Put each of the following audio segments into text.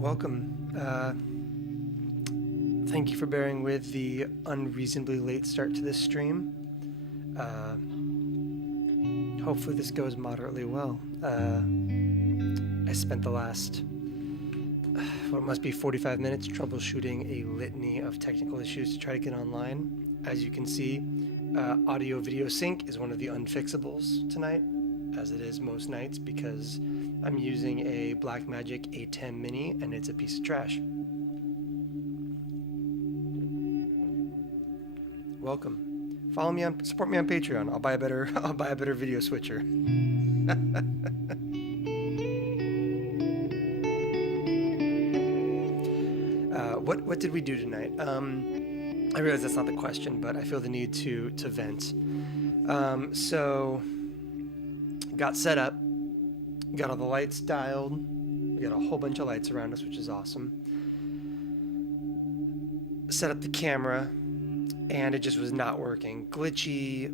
welcome. Thank you for bearing with the unreasonably late start to this stream. Hopefully this goes moderately well. I spent the last, what must be 45 minutes troubleshooting a litany of technical issues to try to get online. As you can see, audio-video sync is one of the unfixables tonight, as it is most nights, because I'm using a Blackmagic A10 Mini and it's a piece of trash. Welcome. Follow me on, support me on Patreon. I'll buy a better video switcher. What did we do tonight? I realize that's not the question, but I feel the need to vent. So got set up, got all the lights dialed. We got a whole bunch of lights around us, which is awesome. Set up the camera, and it just was not working. Glitchy.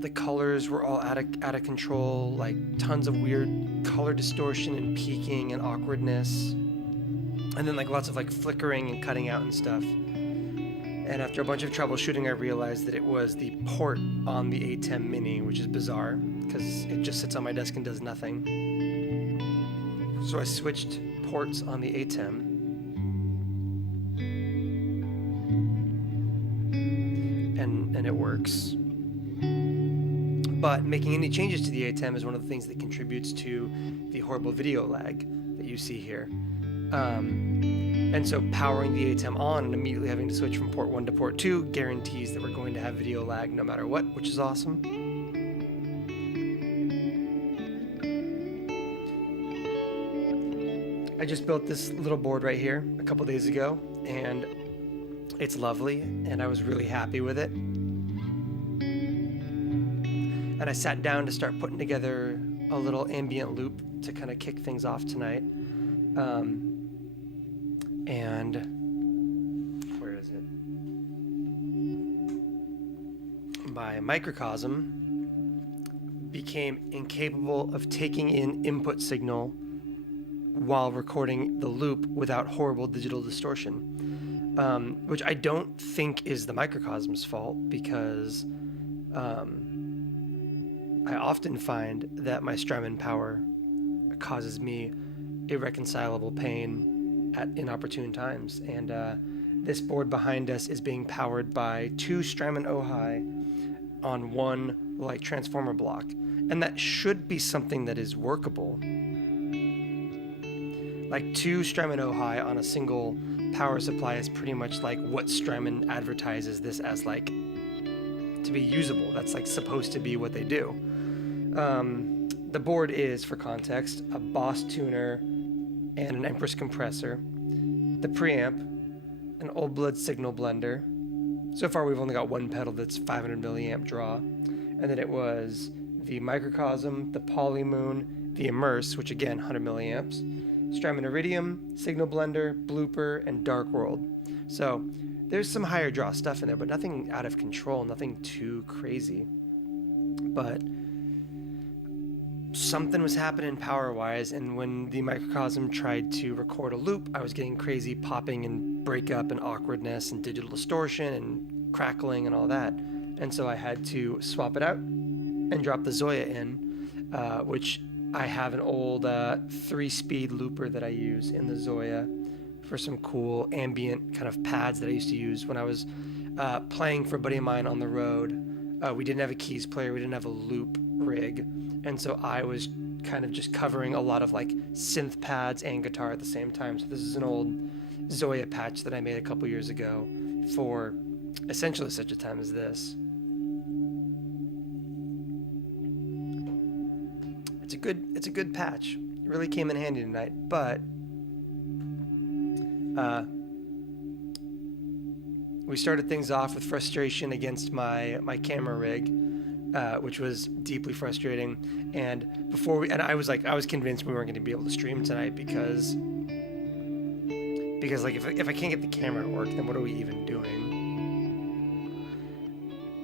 The colors were all out of control, like tons of weird color distortion and peaking and awkwardness. And then like lots of like flickering and cutting out and stuff. And after a bunch of troubleshooting, I realized that it was the port on the A10 Mini, which is bizarre because it just sits on my desk and does nothing. So I switched ports on the A10. And it works. But making any changes to the A10 is one of the things that contributes to the horrible video lag that you see here. And so powering the A10 on and immediately having to switch from port 1 to port 2 guarantees that we're going to have video lag no matter what, which is awesome. I just built this little board right here a couple days ago, and it's lovely, and I was really happy with it. And I sat down to start putting together a little ambient loop to kind of kick things off tonight. And where is it? My microcosm became incapable of taking in input signal while recording the loop without horrible digital distortion, which I don't think is the microcosm's fault, because I often find that my Strymon power causes me irreconcilable pain at inopportune times. And this board behind us is being powered by 2 Strymon Ojai on one like transformer block. And that should be something that is workable. Like 2 Strymon Ojai on a single power supply is pretty much like what Strymon advertises this as, like, to be usable. That's like supposed to be what they do. The board is, for context, a Boss tuner and an Empress compressor, the preamp, an Old Blood signal blender. So far we've only got one pedal that's 500 milliamp draw, and then it was the microcosm, the Polymoon, the Immerse, which again 100 milliamps, Strymon Iridium, signal blender, blooper, and Dark World. So there's some higher draw stuff in there, but nothing out of control, nothing too crazy. But something was happening power-wise, and when the microcosm tried to record a loop, I was getting crazy popping and breakup and awkwardness and digital distortion and crackling and all that. And so I had to swap it out and drop the Zoya in, which I have an old 3-speed looper that I use in the Zoya for some cool ambient kind of pads that I used to use when I was playing for a buddy of mine on the road. We didn't have a keys player, we didn't have a loop rig, and so I was kind of just covering a lot of like synth pads and guitar at the same time. So this is an old Zoya patch that I made a couple years ago for essentially such a time as this. It's a good patch. It really came in handy tonight, but we started things off with frustration against my camera rig, which was deeply frustrating. And I was convinced we weren't going to be able to stream tonight because like if I can't get the camera to work, then what are we even doing?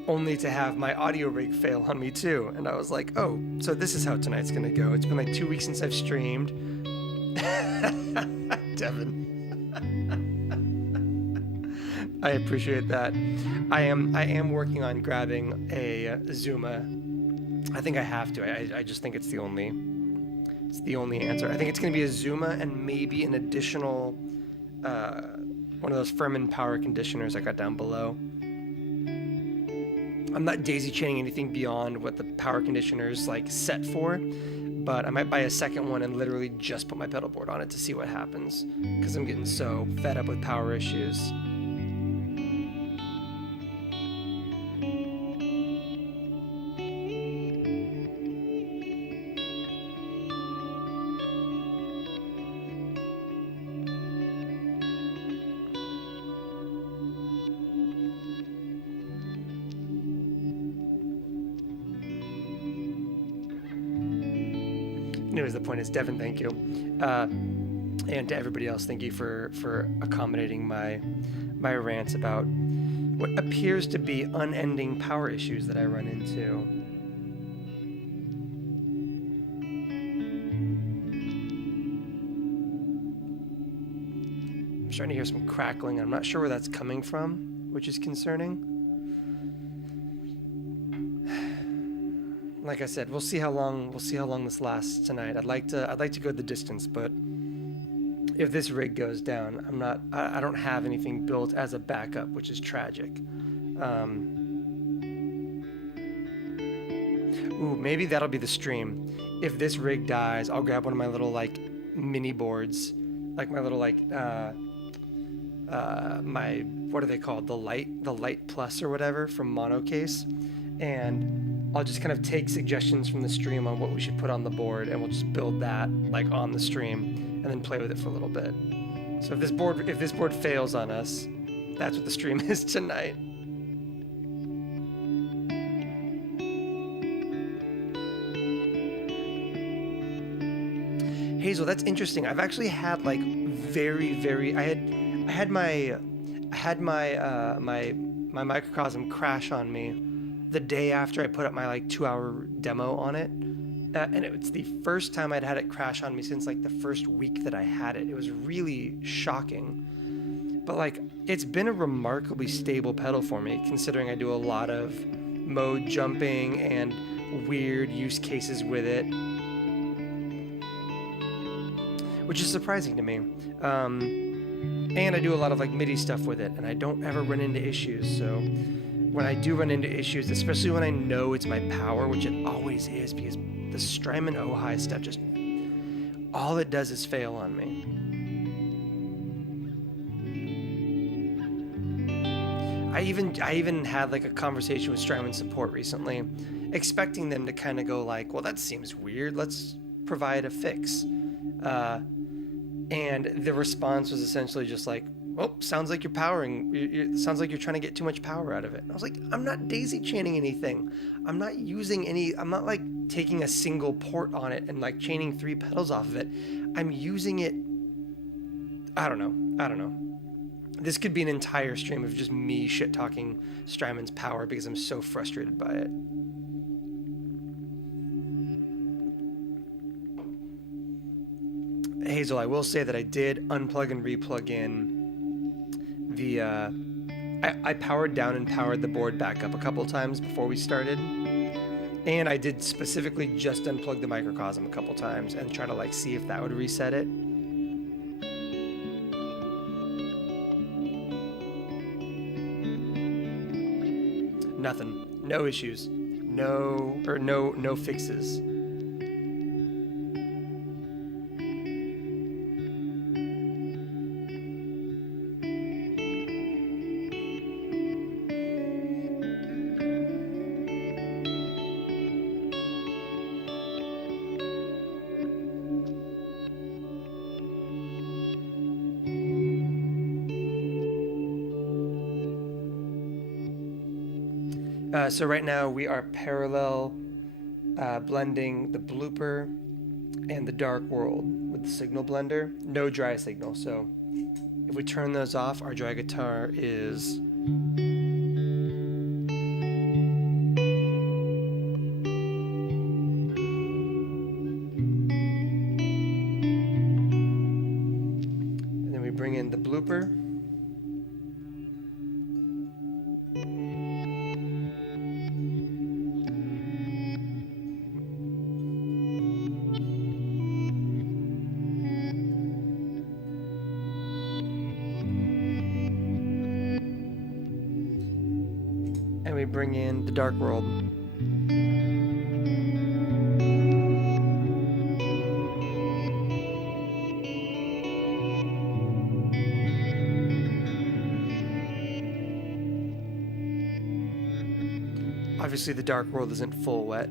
Only to have my audio rig fail on me too. And I was like, oh, so this is how tonight's going to go. It's been like 2 weeks since I've streamed. Devin. I appreciate that. I am working on grabbing a Zuma. I think I have to. I just think it's the only answer. I think it's going to be a Zuma and maybe an additional one of those Furman power conditioners I got down below. I'm not daisy chaining anything beyond what the power conditioner's like set for, but I might buy a second one and literally just put my pedal board on it to see what happens, because I'm getting so fed up with power issues. Anyways, the point is, Devin, thank you, and to everybody else, thank you for accommodating my rants about what appears to be unending power issues that I run into. I'm starting to hear some crackling. I'm not sure where that's coming from, which is concerning. Like I said, we'll see how long this lasts tonight. I'd like to go the distance, but if this rig goes down, I don't have anything built as a backup, which is tragic. Ooh, maybe that'll be the stream. If this rig dies, I'll grab one of my little like mini boards, like my little like my, what are they called? The light plus or whatever from Monocase, and I'll just kind of take suggestions from the stream on what we should put on the board, and we'll just build that like on the stream and then play with it for a little bit. So if this board fails on us, that's what the stream is tonight. Hazel, that's interesting. I've actually had like I had my microcosm crash on me the day after I put up my like 2-hour demo on it, and it's the first time I'd had it crash on me since like the first week that I had it. It was really shocking, but like it's been a remarkably stable pedal for me, considering I do a lot of mode jumping and weird use cases with it, which is surprising to me. And I do a lot of like MIDI stuff with it, and I don't ever run into issues. So when I do run into issues, especially when I know it's my power, which it always is, because the Strymon Ojai stuff just, all it does is fail on me. I even had like a conversation with Strymon support recently, expecting them to kind of go like, well, that seems weird, let's provide a fix. And the response was essentially just like, well, sounds like you're powering. Sounds like you're trying to get too much power out of it. And I was like, I'm not daisy chaining anything. I'm not using any. I'm not like taking a single port on it and like chaining 3 pedals off of it. I'm using it. I don't know. This could be an entire stream of just me shit talking Strymon's power because I'm so frustrated by it. Hazel, I will say that I did unplug and replug in the I powered down and powered the board back up a couple times before we started, and I did specifically just unplug the microcosm a couple times and try to like see if that would reset it. Nothing, no issues, no fixes. So right now we are parallel blending the blooper and the dark world with the signal blender. No dry signal. So if we turn those off, our dry guitar is in the blooper. And we bring in the dark world. Obviously, the dark world isn't full wet.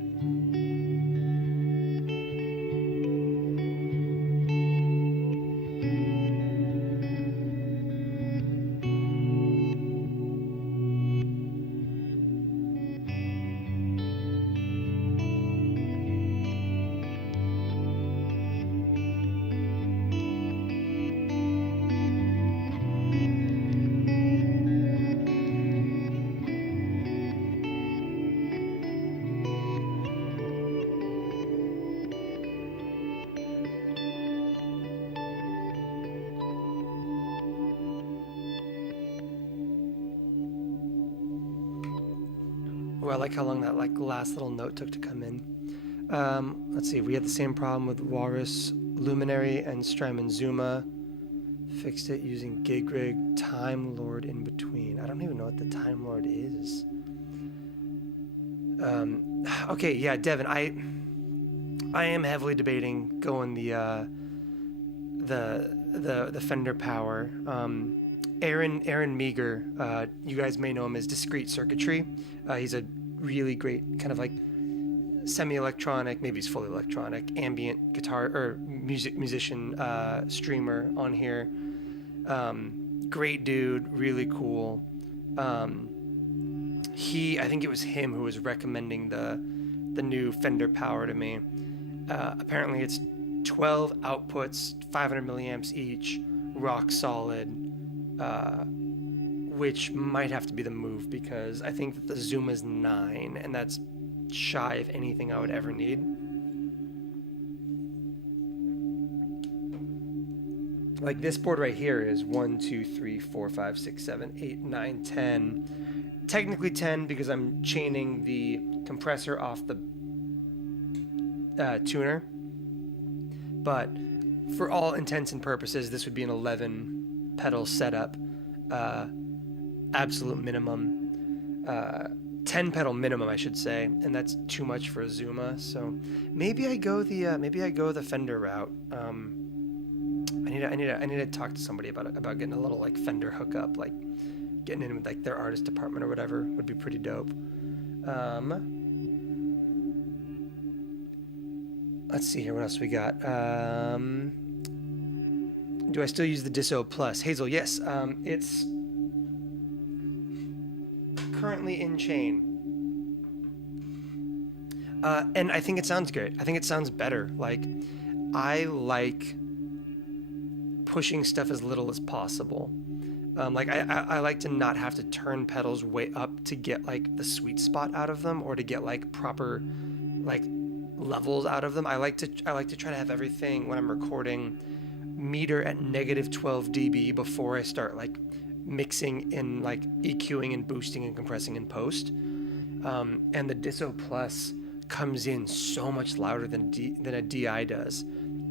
Oh, I like how long that last little note took to come in. Let's see, we had the same problem with Walrus, Luminary, and Strymon Zuma. Fixed it using Gig Rig, Time Lord in between. I don't even know what the Time Lord is. Okay, yeah, Devin, I am heavily debating going the Fender Power. Aaron Meager, you guys may know him as Discrete Circuitry. He's a really great kind of like semi-electronic, maybe he's fully electronic, ambient guitar or musician streamer on here. Great dude, really cool. I think it was him who was recommending the new Fender Power to me. Apparently it's 12 outputs, 500 milliamps each, rock solid. Which might have to be the move because I think that the Zuma's 9 and that's shy of anything I would ever need. Like this board right here is 1, 2, 3, 4, 5, 6, 7, 8, 9, 10. Technically 10 because I'm chaining the compressor off the tuner. But for all intents and purposes, this would be an 11 pedal setup. Absolute minimum, 10 pedal minimum, I should say, and that's too much for a Zuma. So maybe I go the Fender route. I need to talk to somebody about getting a little like Fender hookup, like getting in with like their artist department or whatever would be pretty dope. Let's see here, what else we got? Do I still use the Disso Plus? Hazel, yes. It's currently in chain. And I think it sounds great. I think it sounds better. Like, I like pushing stuff as little as possible. Like, I like to not have to turn pedals way up to get, like, the sweet spot out of them or to get, like, proper, like, levels out of them. I like to try to have everything when I'm recording meter at negative 12 dB before I start like mixing and like EQing and boosting and compressing in post. And the Disso Plus comes in so much louder than a DI does,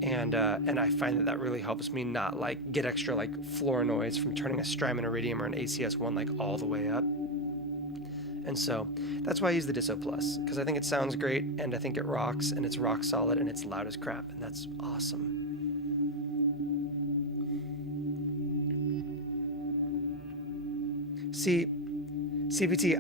and I find that really helps me not like get extra like floor noise from turning a Strymon Iridium or an ACS1 like all the way up. And so that's why I use the Disso Plus, because I think it sounds great and I think it rocks and it's rock solid and it's loud as crap, and that's awesome. See, CPT,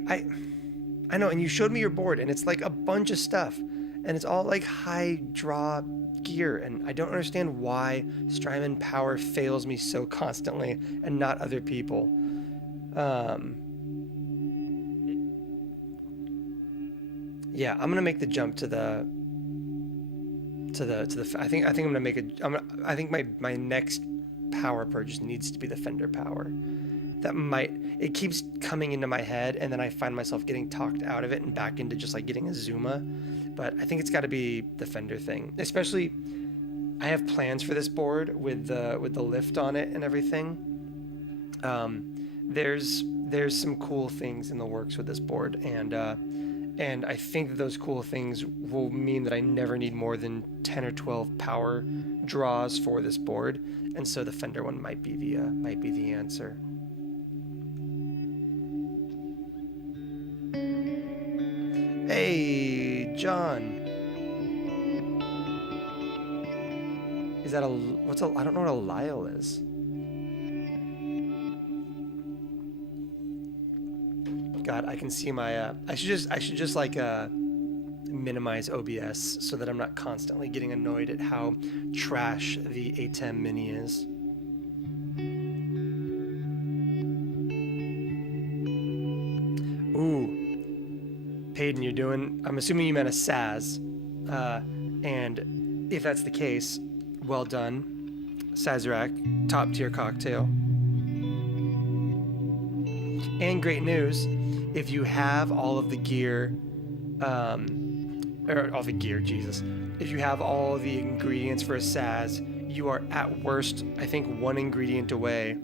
I know, and you showed me your board, and it's like a bunch of stuff, and it's all like high draw gear, and I don't understand why Strymon Power fails me so constantly and not other people. Yeah, I'm gonna make the jump to the. I think I'm gonna make I think my next power purchase needs to be the Fender Power. It keeps coming into my head, and then I find myself getting talked out of it and back into just like getting a Zuma. But I think it's got to be the Fender thing. Especially, I have plans for this board with the lift on it and everything. There's some cool things in the works with this board, and I think that those cool things will mean that I never need more than 10 or 12 power draws for this board, and so the Fender one might be the answer. Hey, John. Is that I don't know what a Lyle is. God, I can see my, I should just like, minimize OBS so that I'm not constantly getting annoyed at how trash the A10 Mini is. Ooh. Payden, I'm assuming you meant a Saz. And if that's the case, well done. Sazerac, top tier cocktail. And great news, if you have all of the gear, if you have all the ingredients for a Saz, you are at worst, I think, one ingredient away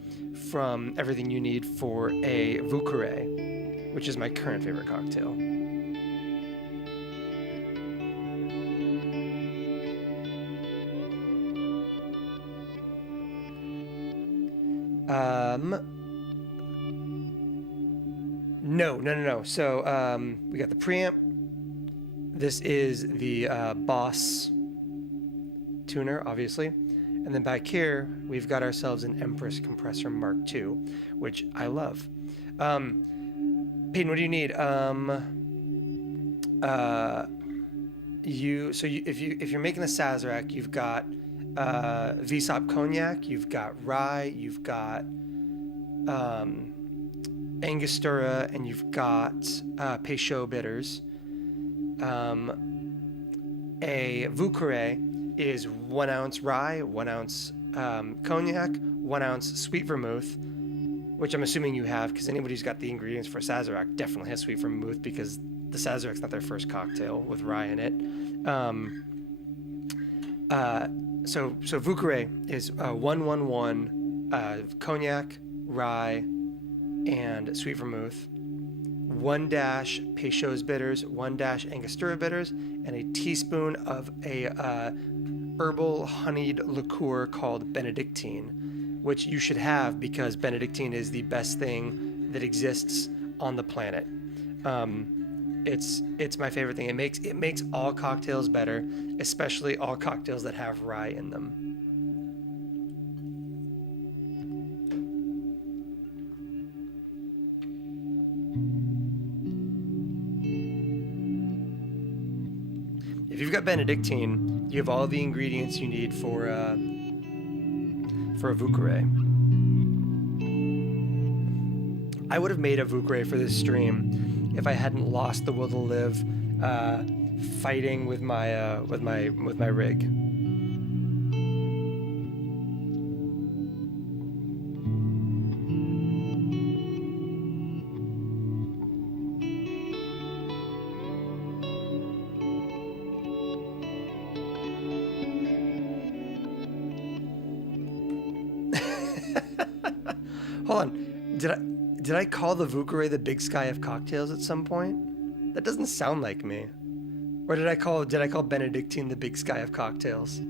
from everything you need for a Vukare, which is my current favorite cocktail. No. So, we got the preamp. This is the Boss tuner, obviously. And then back here, we've got ourselves an Empress Compressor Mark II, which I love. Payden, what do you need? If you're making a Sazerac, you've got Visop Cognac, you've got rye, you've got Angostura, and you've got Peychaud bitters. A Vukare is 1 ounce rye, 1 ounce cognac, 1 ounce sweet vermouth, which I'm assuming you have, because anybody who's got the ingredients for Sazerac definitely has sweet vermouth, because the Sazerac's not their first cocktail with rye in it. So Vukare is 111 cognac, rye, and sweet vermouth, 1 dash Peychaud's bitters, 1 dash Angostura bitters, and a teaspoon of a herbal honeyed liqueur called Benedictine, which you should have because Benedictine is the best thing that exists on the planet. It's my favorite thing. It makes all cocktails better, especially all cocktails that have rye in them. If you've got Benedictine, you have all the ingredients you need for a Vukare. I would have made a Vukare for this stream if I hadn't lost the will to live fighting with my rig. Hold on. Did I call the Vukare the Big Sky of cocktails at some point? That doesn't sound like me. Or did I call Benedictine the Big Sky of cocktails?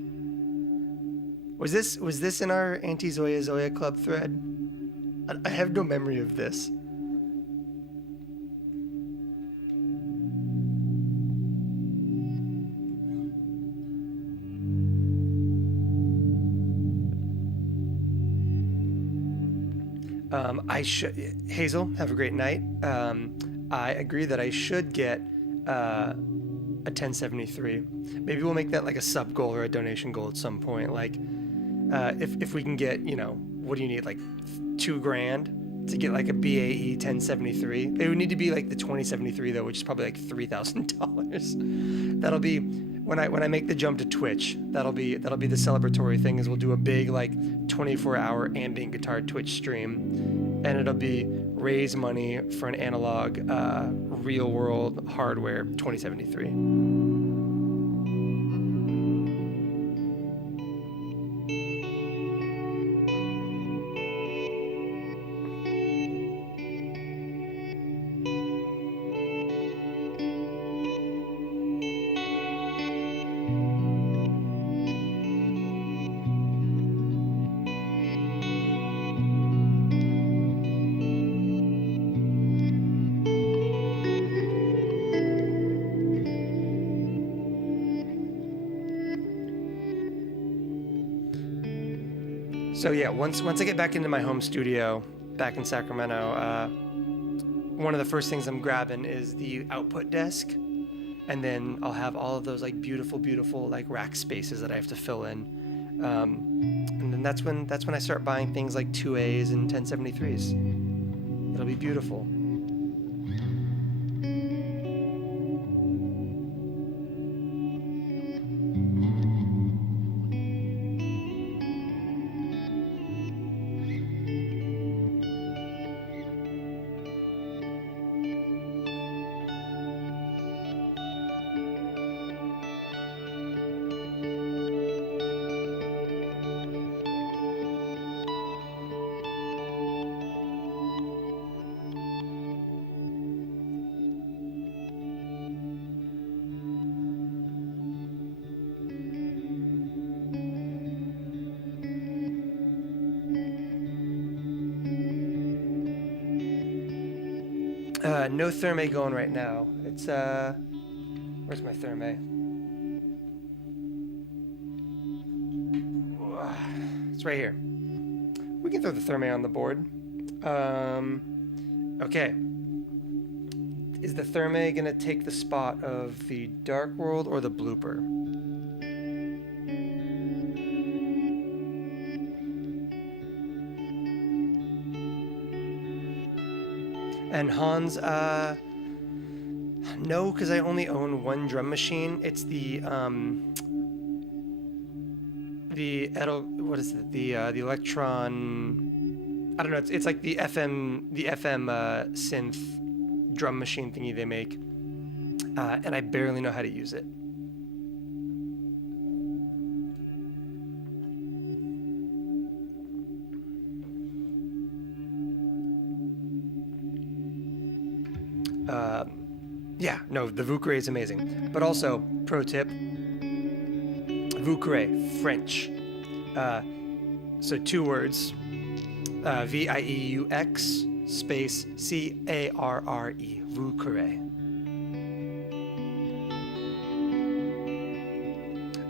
Was this in our Anti-Zoya Zoya Club thread? I have no memory of this. Hazel, have a great night. I agree that I should get a 1073. Maybe we'll make that like a sub goal or a donation goal at some point. Like, if we can get, what do you need? Like $2,000 to get like a BAE 1073. It would need to be like the 2073 though, which is probably like $3,000. That'll be when I make the jump to Twitch. That'll be the celebratory thing. Is we'll do a big like 24-hour ambient guitar Twitch stream, and it'll be raise money for an analog real world hardware 2073. So yeah, once I get back into my home studio back in Sacramento, one of the first things I'm grabbing is the output desk, and then I'll have all of those like beautiful like rack spaces that I have to fill in, and then that's when I start buying things like 2As and 1073s. It'll be beautiful. No therme going right now. It's where's my therme? It's right here. We can throw the therme on the board. Okay. Is the therme gonna take the spot of the Dark World or the blooper? And Hans, no, because I only own one drum machine. It's the what is it? The Electron. I don't know. It's like the FM synth drum machine thingy they make, and I barely know how to use it. Yeah, no, the Vukere is amazing. But also, pro tip, Vukere, French. So 2 words, Vieux space Carre, Vukere.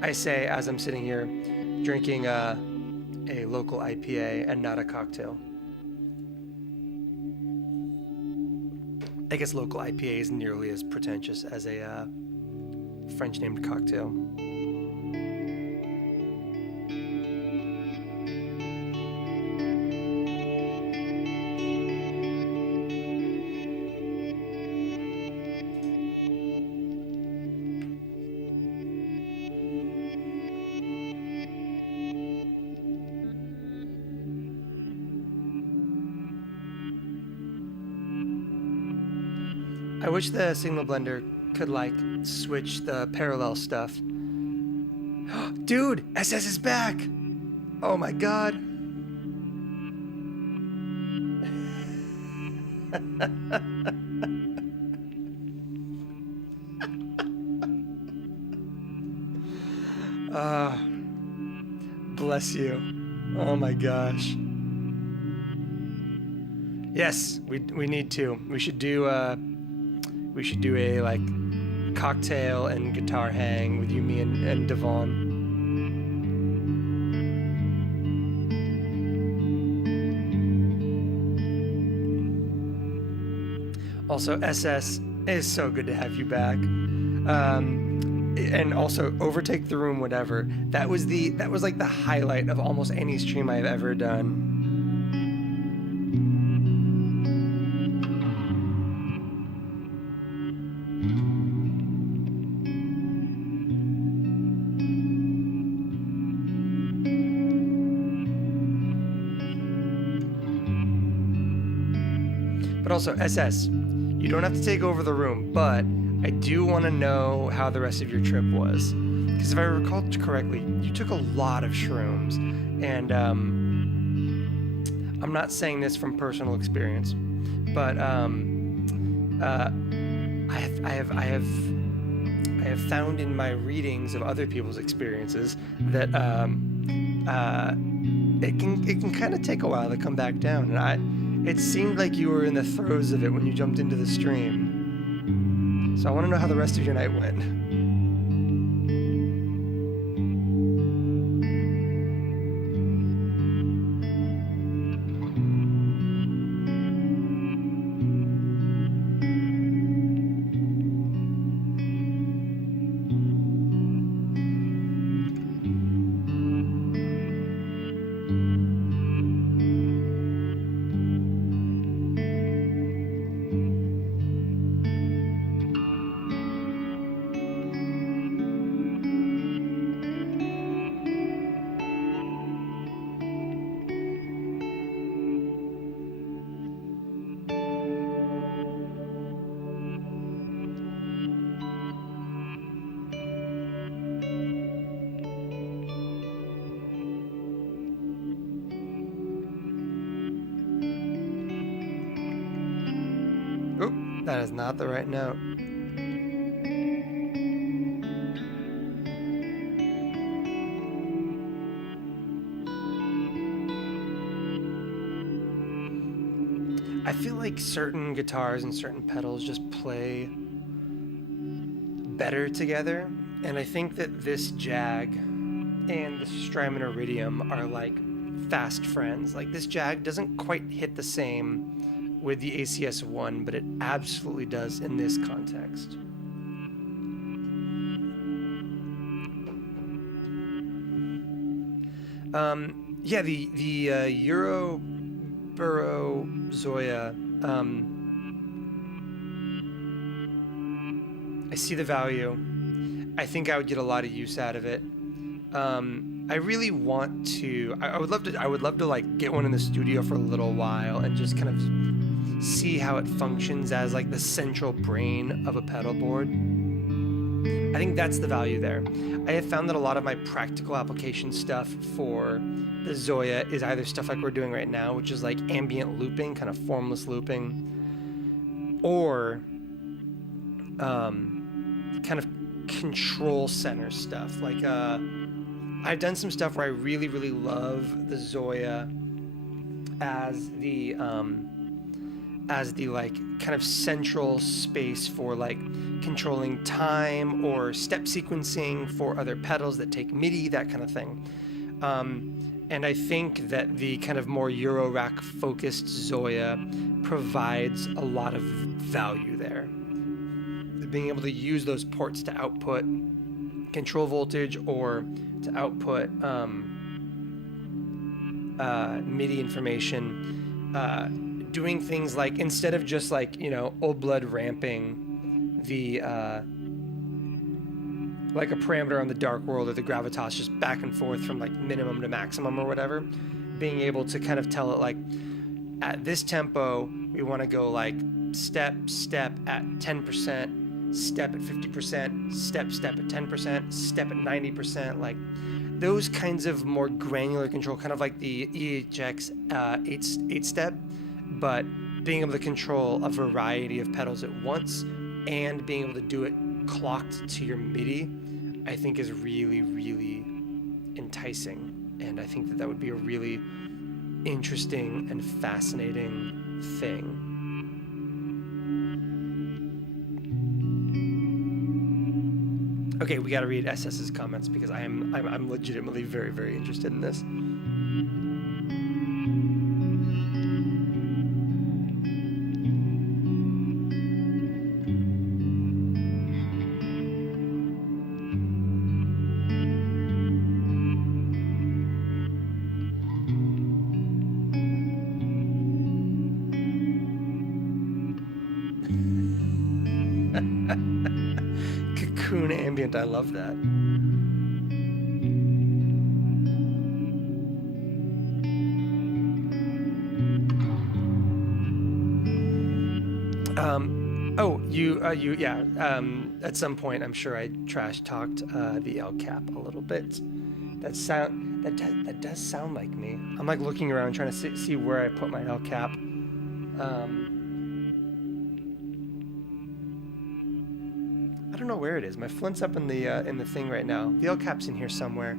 I say as I'm sitting here drinking a local IPA and not a cocktail. I guess local IPA isn't nearly as pretentious as a French-named cocktail. I wish the Signal Blender could like switch the parallel stuff. Dude, SS is back! Oh my god. Bless you. Oh my gosh. Yes, we need to. We should do a like cocktail and guitar hang with you, me, and Devon. Also, SS, it is so good to have you back. And also, Overtake the Room, whatever. That was like the highlight of almost any stream I've ever done. But also, SS, you don't have to take over the room, but I do want to know how the rest of your trip was. Because if I recall correctly, you took a lot of shrooms. And I'm not saying this from personal experience, but I have found in my readings of other people's experiences that it can kind of take a while to come back down. And it seemed like you were in the throes of it when you jumped into the stream. So I want to know how the rest of your night went. That is not the right note. I feel like certain guitars and certain pedals just play better together, and I think that this Jag and the Strymon Iridium are like fast friends. Like this Jag doesn't quite hit the same with the ACS-1, but it absolutely does in this context. Yeah, the Euro Burrow Zoya, I see the value. I think I would get a lot of use out of it. I really want to. I would love to like get one in the studio for a little while and just kind of see how it functions as like the central brain of a pedal board. I think that's the value there. I have found that a lot of my practical application stuff for the Zoya is either stuff like we're doing right now, which is like ambient looping, kind of formless looping, or kind of control center stuff. Like I've done some stuff where I really, really love the Zoya as the like kind of central space for like controlling time or step sequencing for other pedals that take MIDI, that kind of thing. And I think that the kind of more Euro-rack focused Zoya provides a lot of value there. Being able to use those ports to output control voltage or to output MIDI information, doing things like, instead of just like, you know, old blood ramping the like a parameter on the dark world or the gravitas just back and forth from like minimum to maximum or whatever, being able to kind of tell it like, at this tempo we want to go like step at 10%, step at 50%, step at 10%, step at 90%, like those kinds of more granular control, kind of like the EHX 8-step, but being able to control a variety of pedals at once and being able to do it clocked to your MIDI, I think is really, really enticing. And I think that that would be a really interesting and fascinating thing. Okay, we got to read SS's comments because I'm legitimately very, very interested in this. Ambient, I love that. At some point, I'm sure I trash talked the L cap a little bit. That does sound like me. I'm like looking around trying to see where I put my L cap. I don't know where it is. My flint's up in the thing right now. The L cap's in here somewhere.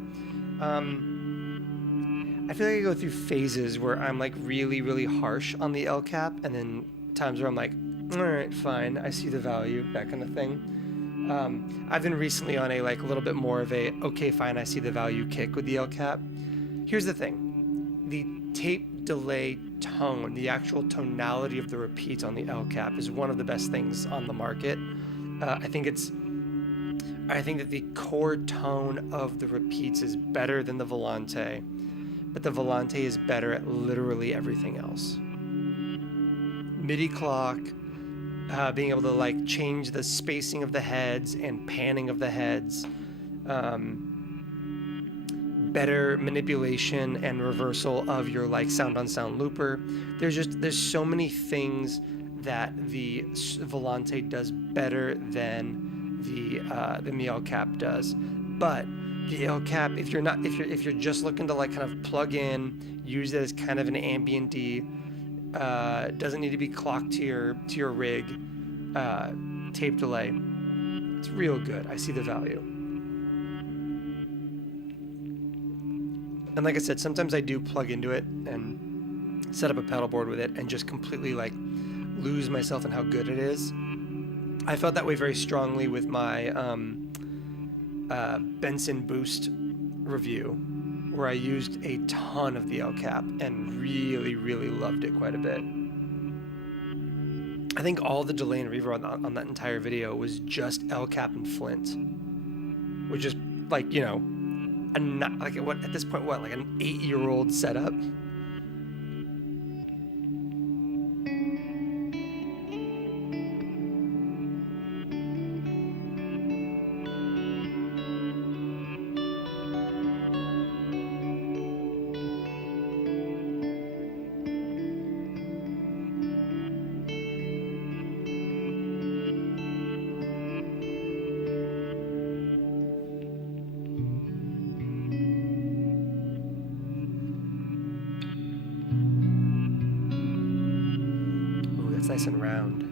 I feel like I go through phases where I'm like really, really harsh on the L cap, and then times where I'm like, all right, fine, I see the value, that kind of thing. I've been recently on a like a little bit more of a okay, fine, I see the value kick with the L cap. Here's the thing: the tape delay tone, the actual tonality of the repeats on the L cap is one of the best things on the market. I think that the core tone of the repeats is better than the Volante, but the Volante is better at literally everything else. MIDI clock, being able to like change the spacing of the heads and panning of the heads, better manipulation and reversal of your like sound on sound looper. There's so many things that the Volante does better than the L cap does. But the L cap, if you're just looking to like kind of plug in, use it as kind of an ambient D, doesn't need to be clocked to your rig. tape delay. It's real good. I see the value. And like I said, sometimes I do plug into it and set up a pedal board with it and just completely like lose myself in how good it is. I felt that way very strongly with my Benson Boost review, where I used a ton of the El Cap and really, really loved it quite a bit. I think all the delay and reverb on that entire video was just El Cap and Flint, which is like, you know, like what at this point, what, like an 8-year-old setup. Nice and round.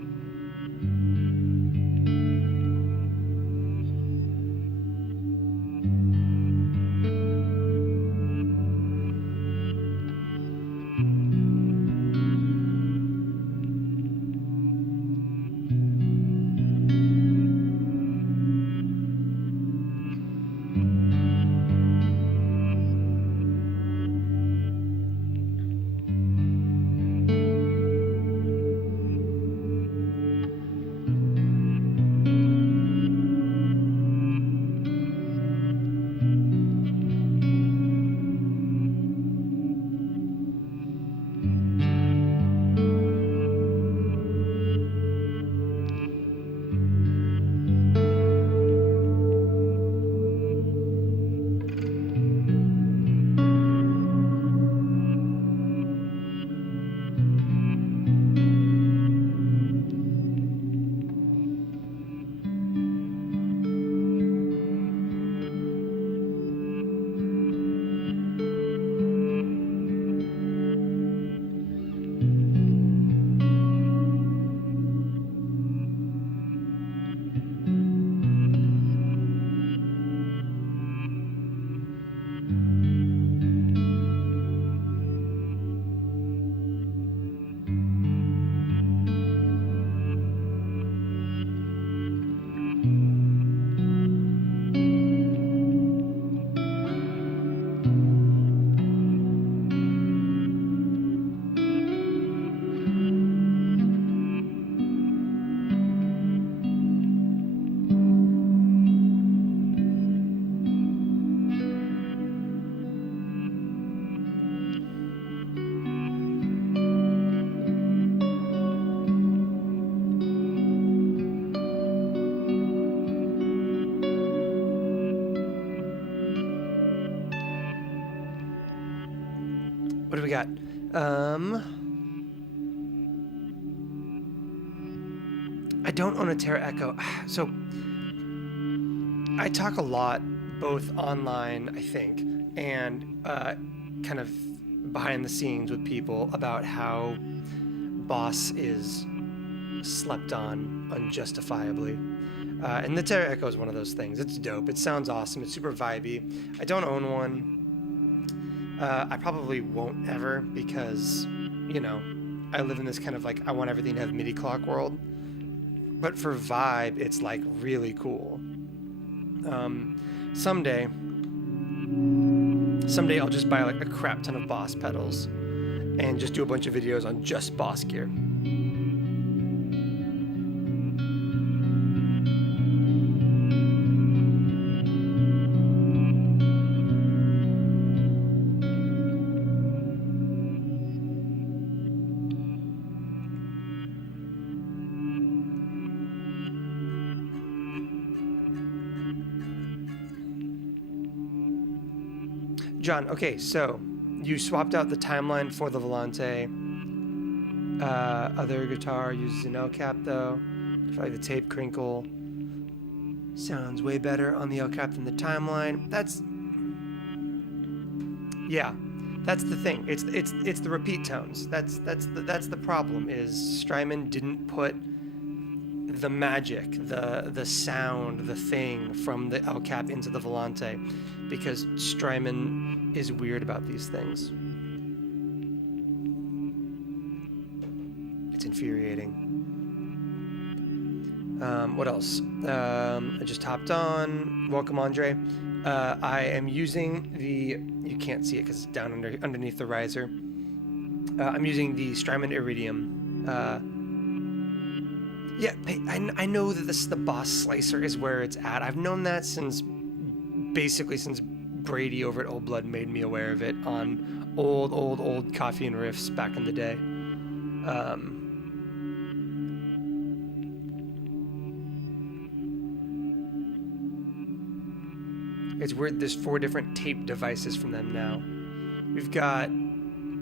What do we got? I don't own a Terra Echo. So I talk a lot, both online, I think, and kind of behind the scenes with people about how Boss is slept on unjustifiably. And the Terra Echo is one of those things. It's dope. It sounds awesome. It's super vibey. I don't own one. I probably won't ever because, you know, I live in this kind of like, I want everything to have MIDI clock world. But for vibe, it's like really cool. Someday I'll just buy like a crap ton of Boss pedals and just do a bunch of videos on just Boss gear. John, okay, so you swapped out the timeline for the Volante. Other guitar uses an El Cap though. Probably the tape crinkle. Sounds way better on the El Cap than the timeline. That's the thing. It's the repeat tones. That's the problem. Is Strymon didn't put the magic, the sound, the thing from the El Cap into the Volante, because Strymon is weird about these things. It's infuriating. What else? I just hopped on. Welcome, Andre. I am using you can't see it because it's down underneath the riser. I'm using the Strymon Iridium. Yeah, I know that the boss slicer is where it's at. I've known that since Brady over at Old Blood made me aware of it on old Coffee and Riffs back in the day. It's weird, there's 4 different tape devices from them now. We've got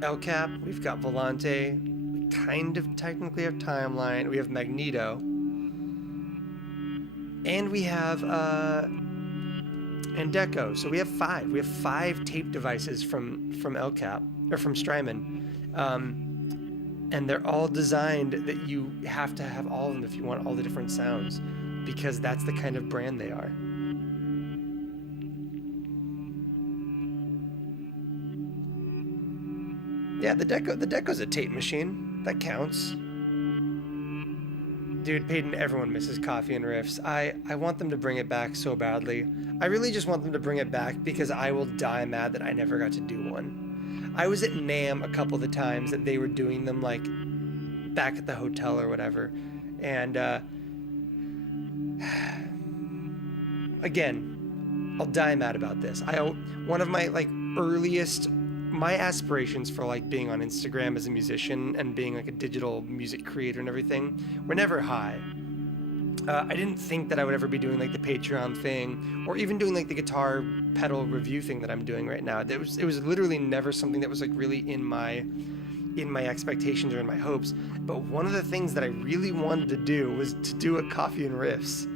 El Cap, we've got Volante, we kind of technically have Timeline, we have Magneto, and we have Deco. So we have 5. We have 5 tape devices from El Cap, or from Strymon. And they're all designed that you have to have all of them if you want all the different sounds, because that's the kind of brand they are. Yeah, the Deco's a tape machine. That counts. Dude, Peyton, everyone misses Coffee and Riffs. I want them to bring it back so badly. I really just want them to bring it back because I will die mad that I never got to do one. I was at NAMM a couple of the times that they were doing them, like, back at the hotel or whatever. And, again, I'll die mad about this. One of my, like, my aspirations for, like, being on Instagram as a musician and being, like, a digital music creator and everything were never high. I didn't think that I would ever be doing, like, the Patreon thing, or even doing, like, the guitar pedal review thing that I'm doing right now. It was literally never something that was, like, really in my expectations or in my hopes. But one of the things that I really wanted to do was to do a Coffee and Riffs.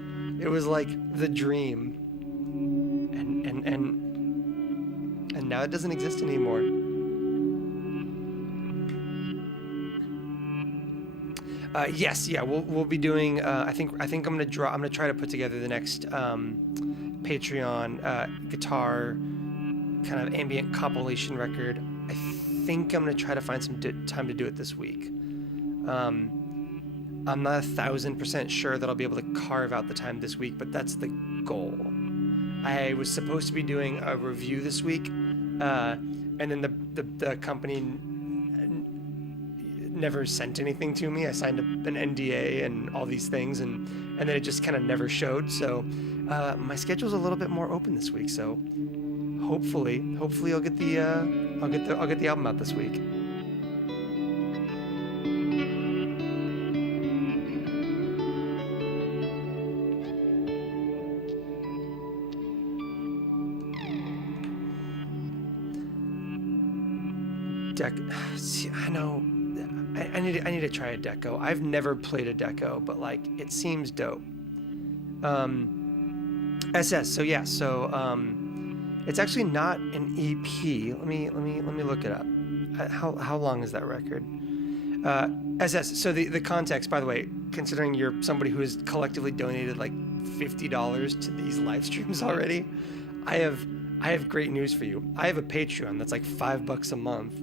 It was, like, the dream. And now it doesn't exist anymore. Yes, yeah, we'll be doing. I think I'm gonna try to put together the next Patreon guitar kind of ambient compilation record. I think I'm gonna try to find some time to do it this week. I'm not 1,000% sure that I'll be able to carve out the time this week, but that's the goal. I was supposed to be doing a review this week, and then the company never sent anything to me. I signed an NDA and all these things, and then it just kind of never showed. So my schedule's a little bit more open this week. So hopefully I'll get the album out this week. See, I know. I need to try a Deco. I've never played a Deco, but like it seems dope. SS. So yeah. So it's actually not an EP. Let me look it up. How long is that record? SS. So the context, by the way, considering you're somebody who has collectively donated like $50 to these live streams already, I have great news for you. I have a Patreon that's like $5 a month,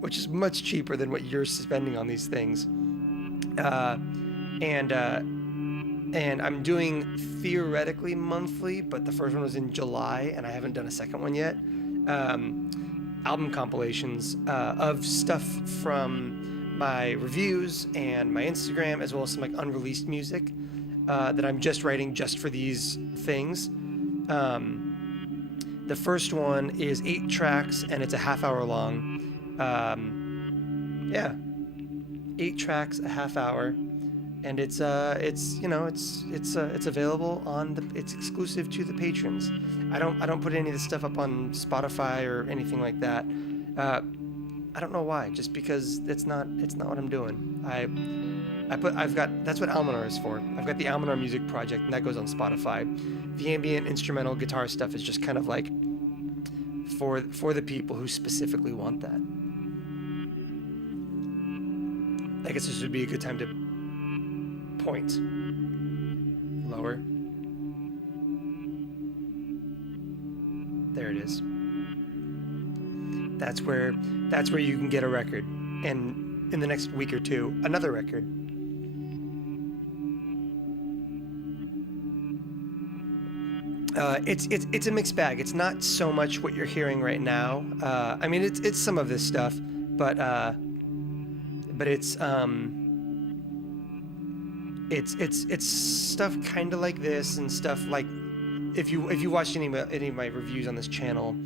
which is much cheaper than what you're spending on these things. And I'm doing theoretically monthly, but the first one was in July, and I haven't done a second one yet. Album compilations of stuff from my reviews and my Instagram, as well as some like unreleased music that I'm just writing just for these things. The first one is 8 tracks, and it's a half hour long. 8 tracks, a half hour, and it's available it's exclusive to the patrons. I don't put any of this stuff up on Spotify or anything like that. I don't know why, just because it's not what I'm doing. That's what Almanar is for. I've got the Almanar Music Project, and that goes on Spotify. The ambient instrumental guitar stuff is just kind of like for the people who specifically want that. I guess this would be a good time to point. Lower. There it is. That's where you can get a record, and in the next week or two, another record. It's a mixed bag. It's not so much what you're hearing right now. I mean, it's some of this stuff, but it's stuff kind of like this, and stuff like if you watched any of my reviews on this channel,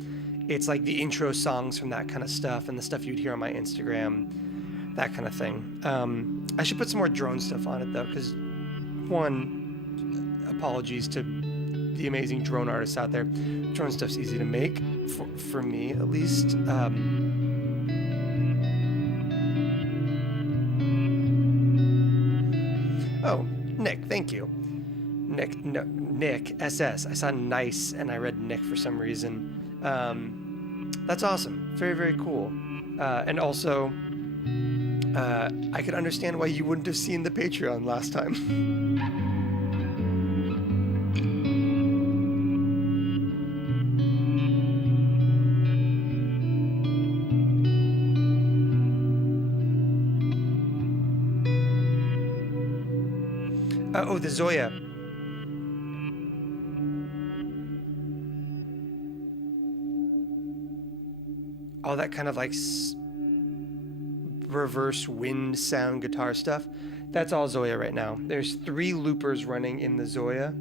it's like the intro songs from that kind of stuff, and the stuff you'd hear on my Instagram, that kind of thing. I should put some more drone stuff on it though, because one, apologies to the amazing drone artists out there. Drone stuff's easy to make, for me at least. Oh, Nick, thank you. Nick SS. I saw nice and I read Nick for some reason. That's awesome. Very, very cool. And also, I could understand why you wouldn't have seen the Patreon last time. Oh, the Zoya. All that kind of like reverse wind sound guitar stuff. That's all Zoya right now. There's 3 loopers running in the Zoya.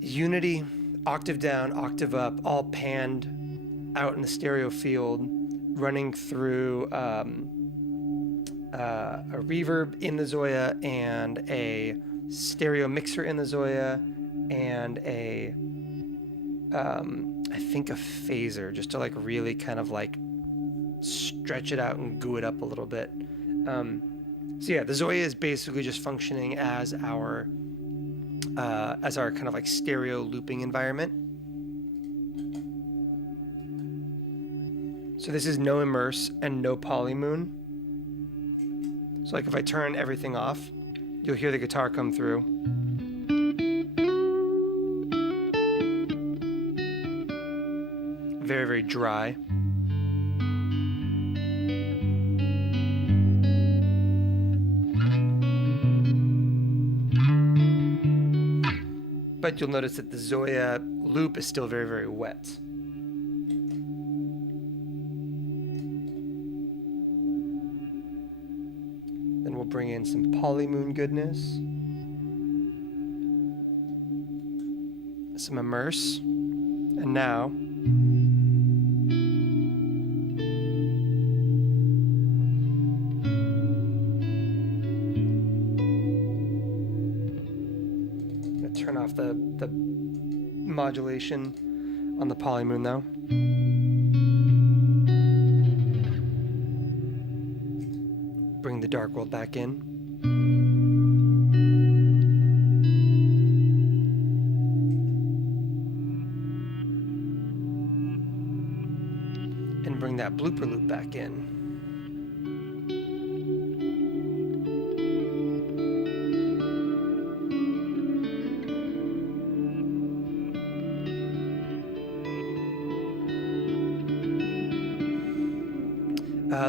Unity, octave down, octave up, all panned out in the stereo field, running through a reverb in the Zoya and a stereo mixer in the Zoya and I think a phaser, just to like really kind of like stretch it out and goo it up a little bit. So yeah, the Zoya is basically just functioning as our kind of like stereo looping environment. So this is no immerse and no polymoon. So like if I turn everything off, you'll hear the guitar come through. Very, very dry. But you'll notice that the Zoya loop is still very, very wet. Then we'll bring in some polymoon goodness. Some immerse. And now turn off the modulation on the polymoon though. Bring the dark world back in. And bring that blooper loop back in.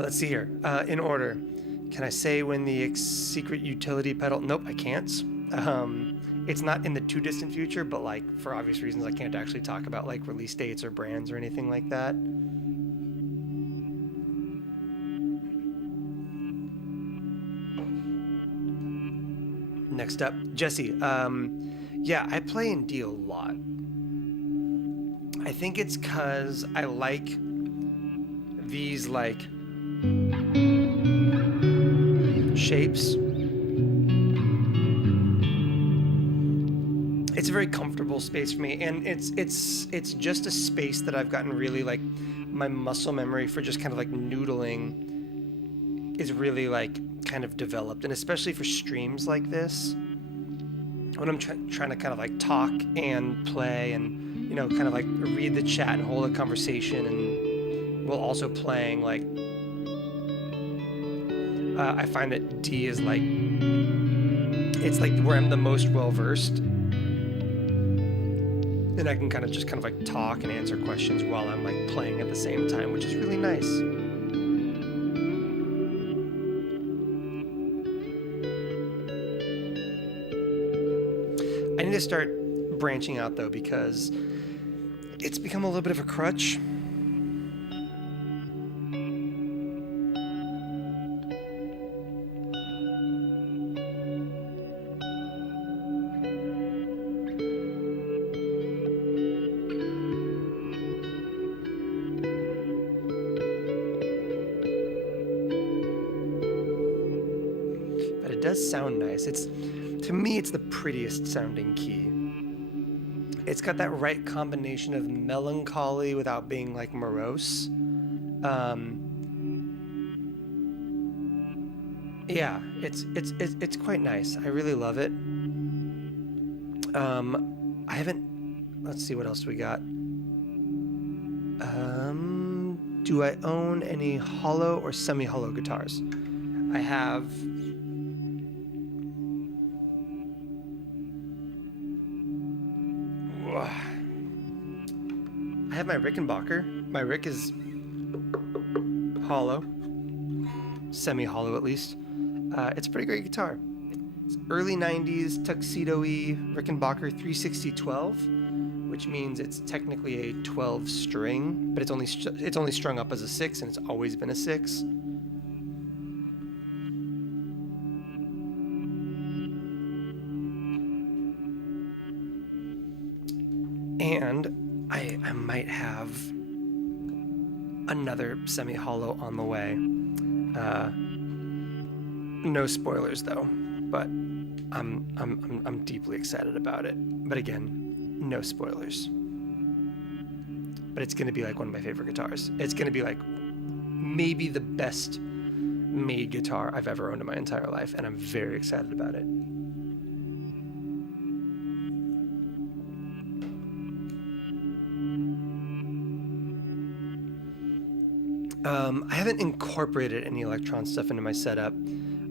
Let's see here. In order. Can I say when the secret utility pedal? Nope, I can't. It's not in the too distant future, but like for obvious reasons, I can't actually talk about like release dates or brands or anything like that. Next up, Jesse. Yeah, I play in D a lot. I think it's 'cause I like these like shapes. It's a very comfortable space for me, and it's just a space that I've gotten really like my muscle memory for just kind of like noodling is really like kind of developed, and especially for streams like this when I'm trying to kind of like talk and play and, you know, kind of like read the chat and hold a conversation, and while also playing like I find that D is like, it's like where I'm the most well versed, and I can kind of like talk and answer questions while I'm like playing at the same time, which is really nice. I need to start branching out though, because it's become a little bit of a crutch. But it does sound nice. To me, it's the prettiest sounding key. It's got that right combination of melancholy without being like morose. Yeah, it's quite nice. I really love it. I haven't. Let's see, what else we got. Do I own any hollow or semi-hollow guitars? I have. I have my Rickenbacker. My Rick is hollow, semi-hollow at least. It's a pretty great guitar. It's early 90s tuxedo-y Rickenbacker 360-12, which means it's technically a 12 string, but it's only strung up as a 6, and it's always been a 6. And I might have another semi-hollow on the way. No spoilers though, but I'm deeply excited about it. But again, no spoilers. But it's gonna be like one of my favorite guitars. It's gonna be like maybe the best made guitar I've ever owned in my entire life, and I'm very excited about it. I haven't incorporated any Electron stuff into my setup.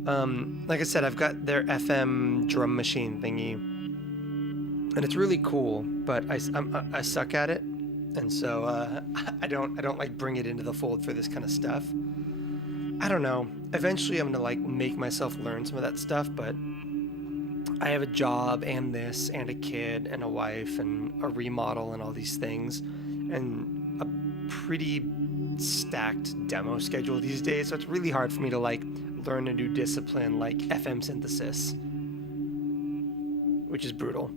Like I said, I've got their FM drum machine thingy, and it's really cool, but I suck at it, and so I don't like bring it into the fold for this kind of stuff. I don't know. Eventually, I'm gonna like make myself learn some of that stuff, but I have a job and this and a kid and a wife and a remodel and all these things, and a pretty stacked demo schedule these days, so it's really hard for me to like learn a new discipline like FM synthesis, which is brutal.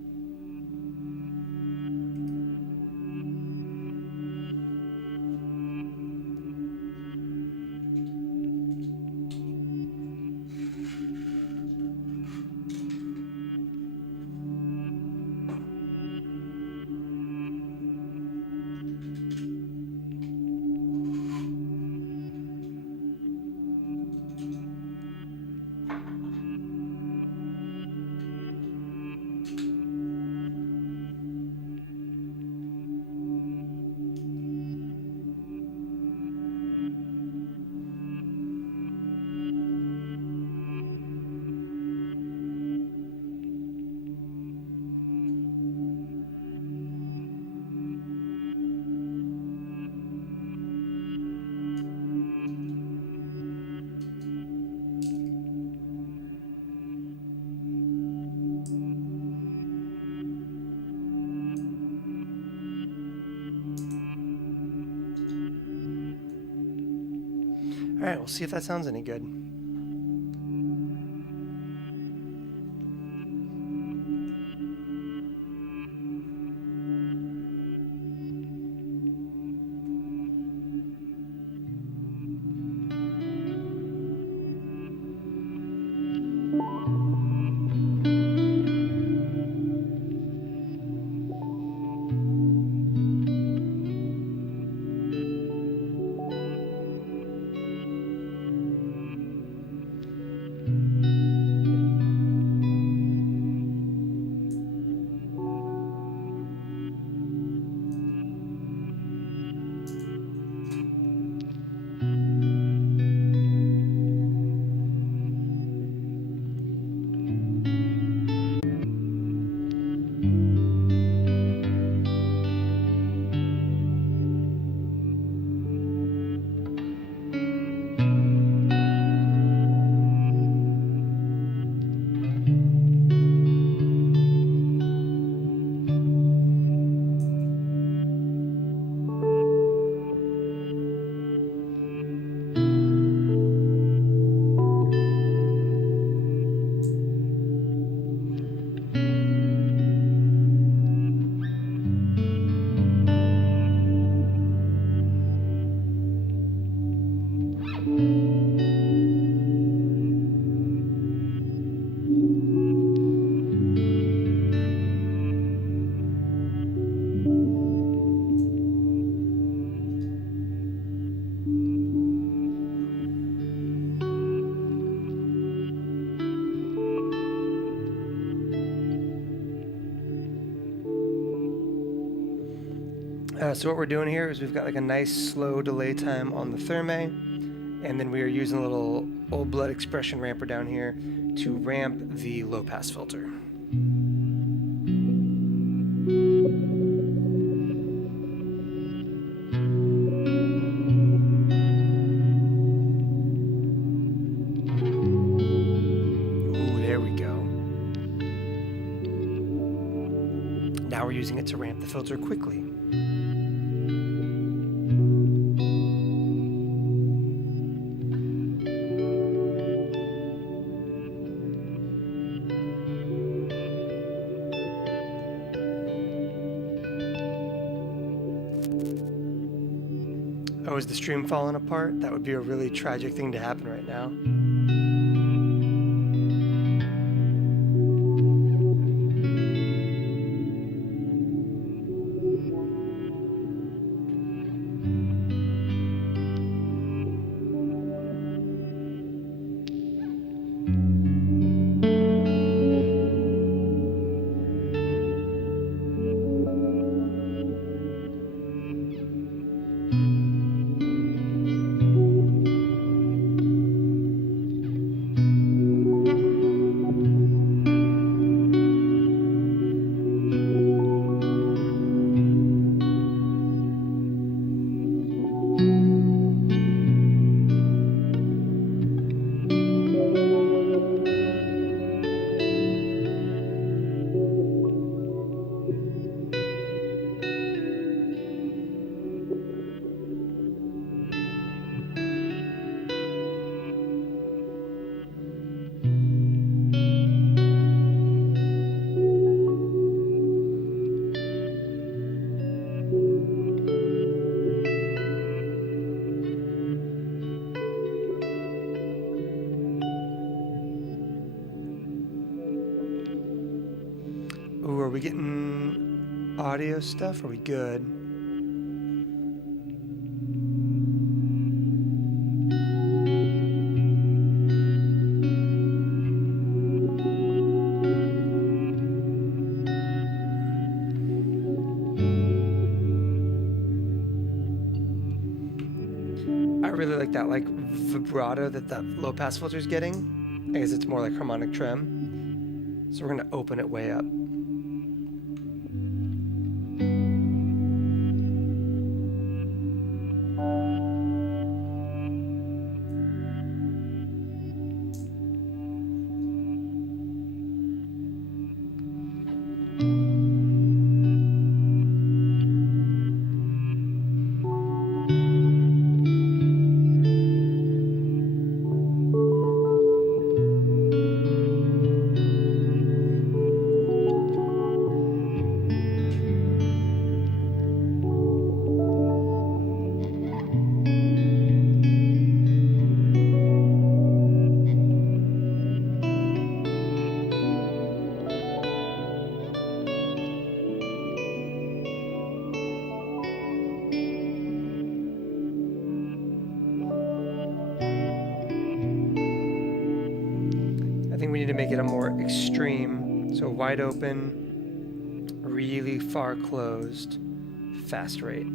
All right, we'll see if that sounds any good. So what we're doing here is we've got like a nice slow delay time on the therme, and then we are using a little old blood expression ramper down here to ramp the low pass filter. Ooh, there we go. Now we're using it to ramp the filter quickly. Oh, is the stream falling apart? That would be a really tragic thing to happen right now. Ooh, are we getting audio stuff? Are we good? I really like that vibrato that low pass filter is getting. I guess it's more like harmonic trem. So we're gonna open it way up. We need to make it a more extreme, so wide open, really far closed, fast rate.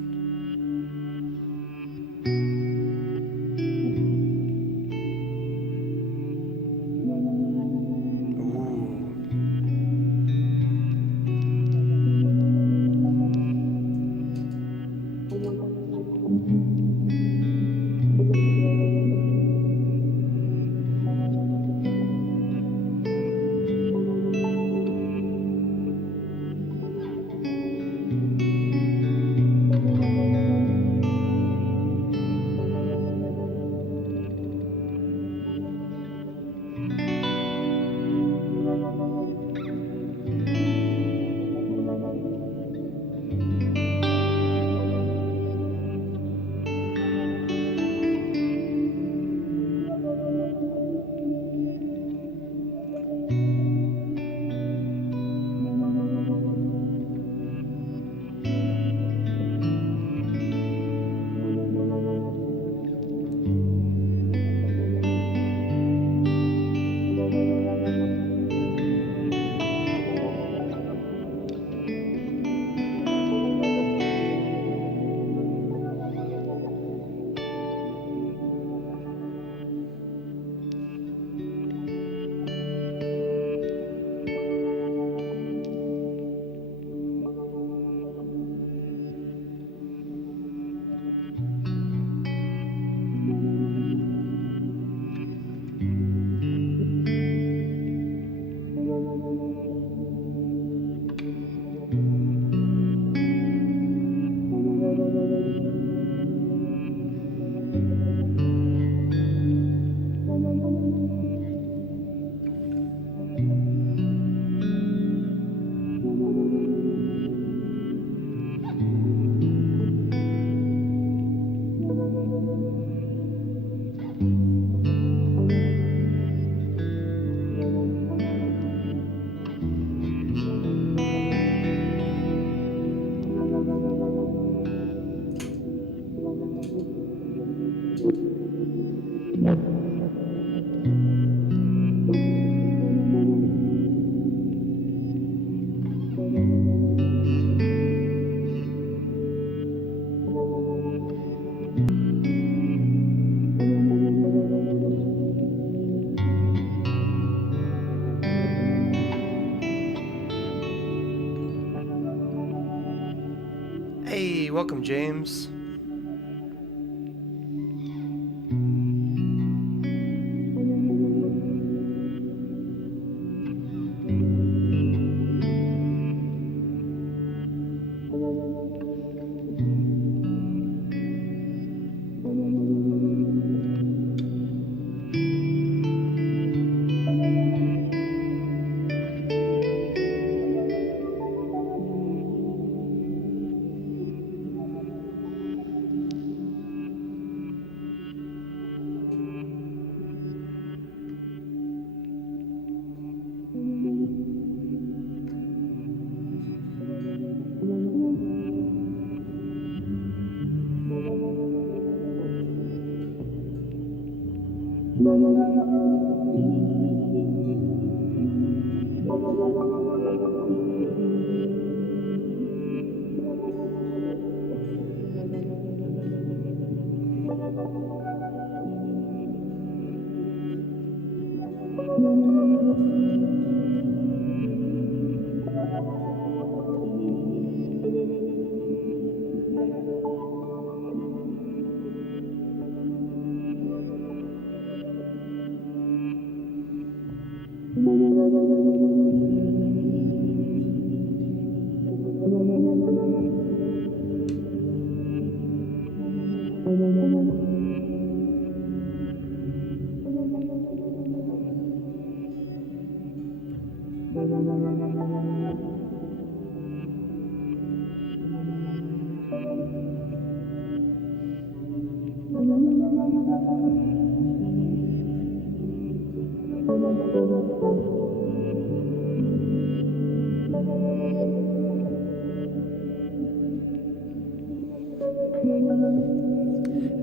Welcome, James.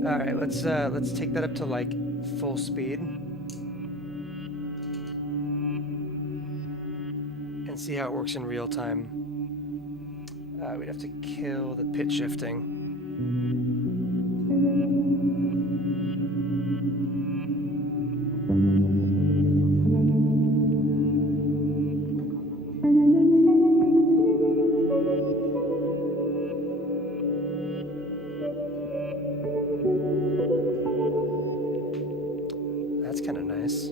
All right, let's take that up to like full speed and see how it works in real time. We'd have to kill the pitch shifting. That's kind of nice.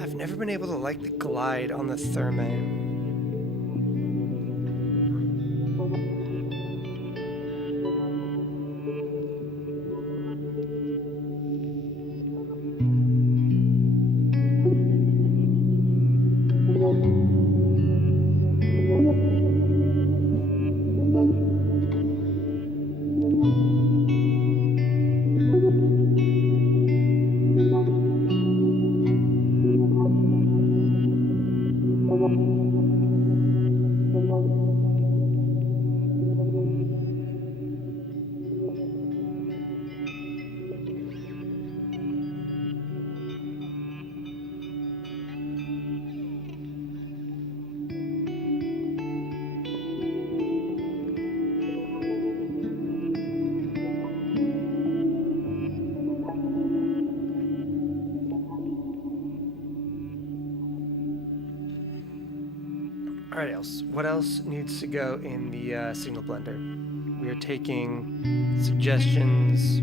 I've never been able to like the glide on the Therme. Alright, what else needs to go in the signal blender? We are taking suggestions.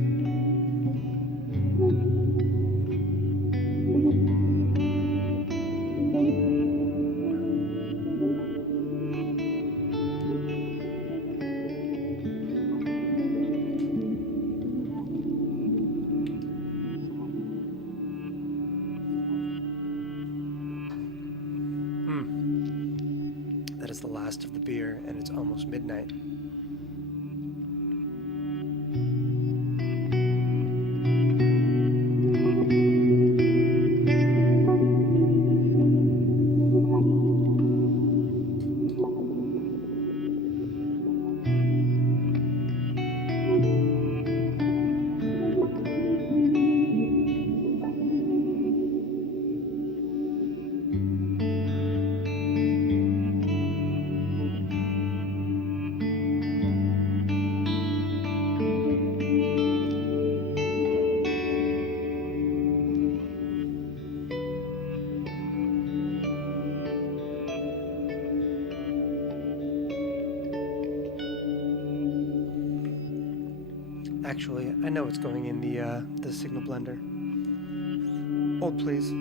That is the last of the beer, and it's almost midnight. Actually, I know what's going in the signal blender. Hold, please.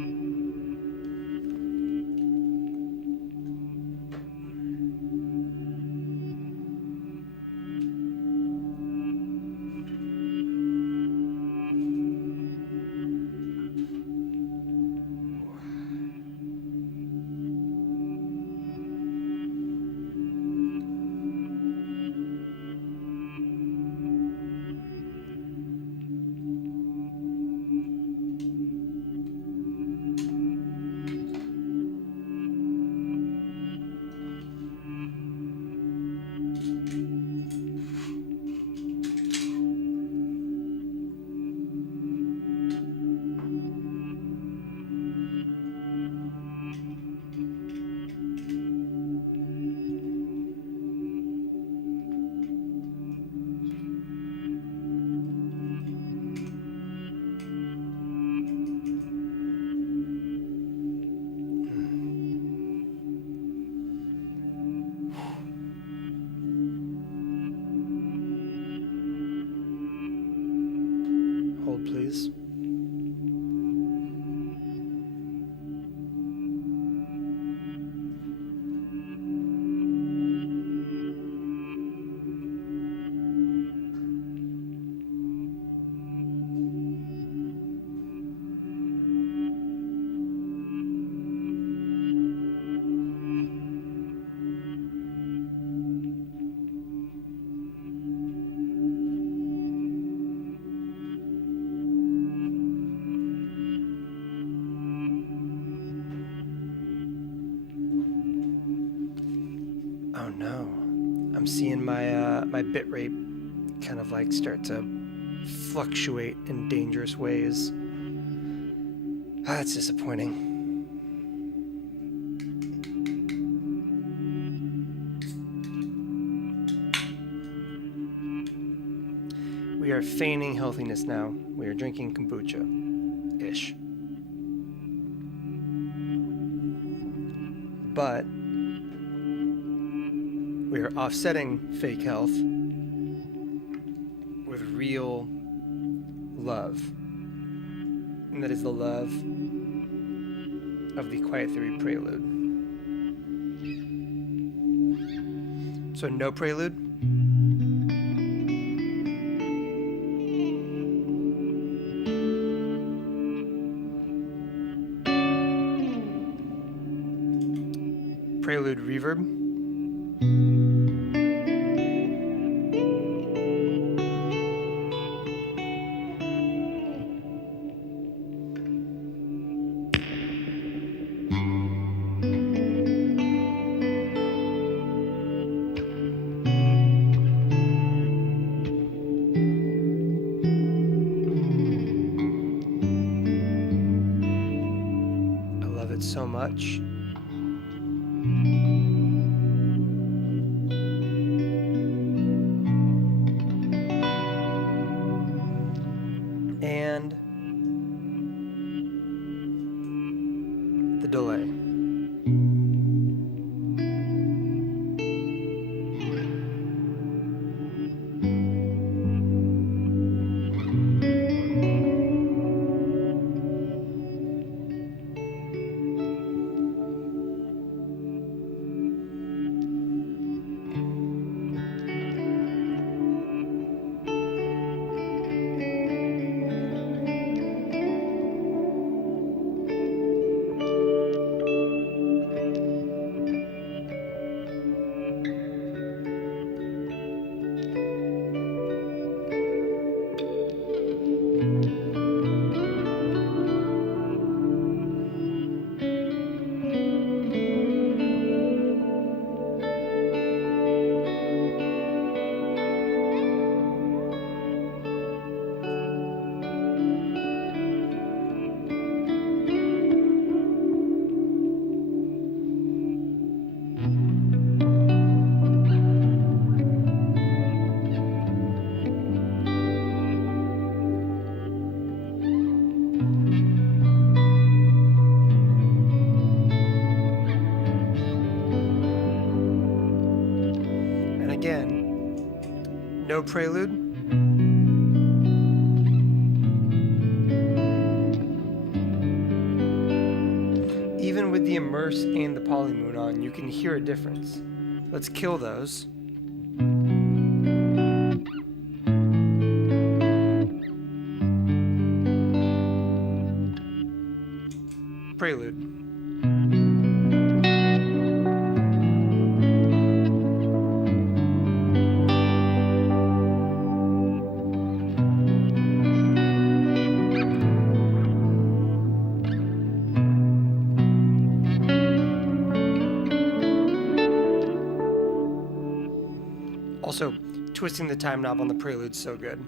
Hold, please. Oh no, I'm seeing my bit rate kind of like start to fluctuate in dangerous ways. That's disappointing. We are feigning healthiness now. We are drinking kombucha-ish. But we we're offsetting fake health with real love. And that is the love of the Quiet Theory prelude. So no prelude. Prelude reverb. I love it so much. And the delay. Again, no prelude. Even with the immerse and the polymoon on, you can hear a difference. Let's kill those. Prelude. Also, twisting the time knob on the prelude's so good.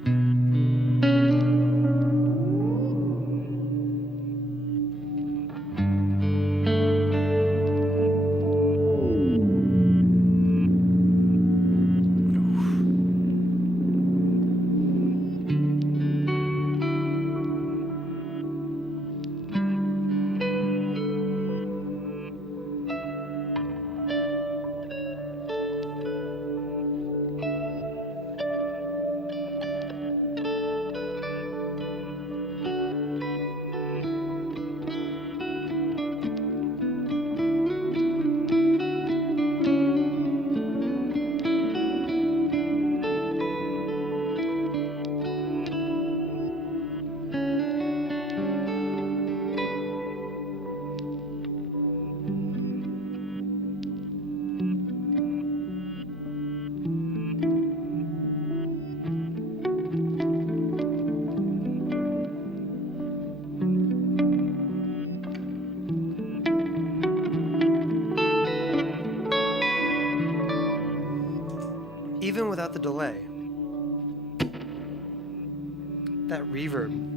Even without the delay, that reverb.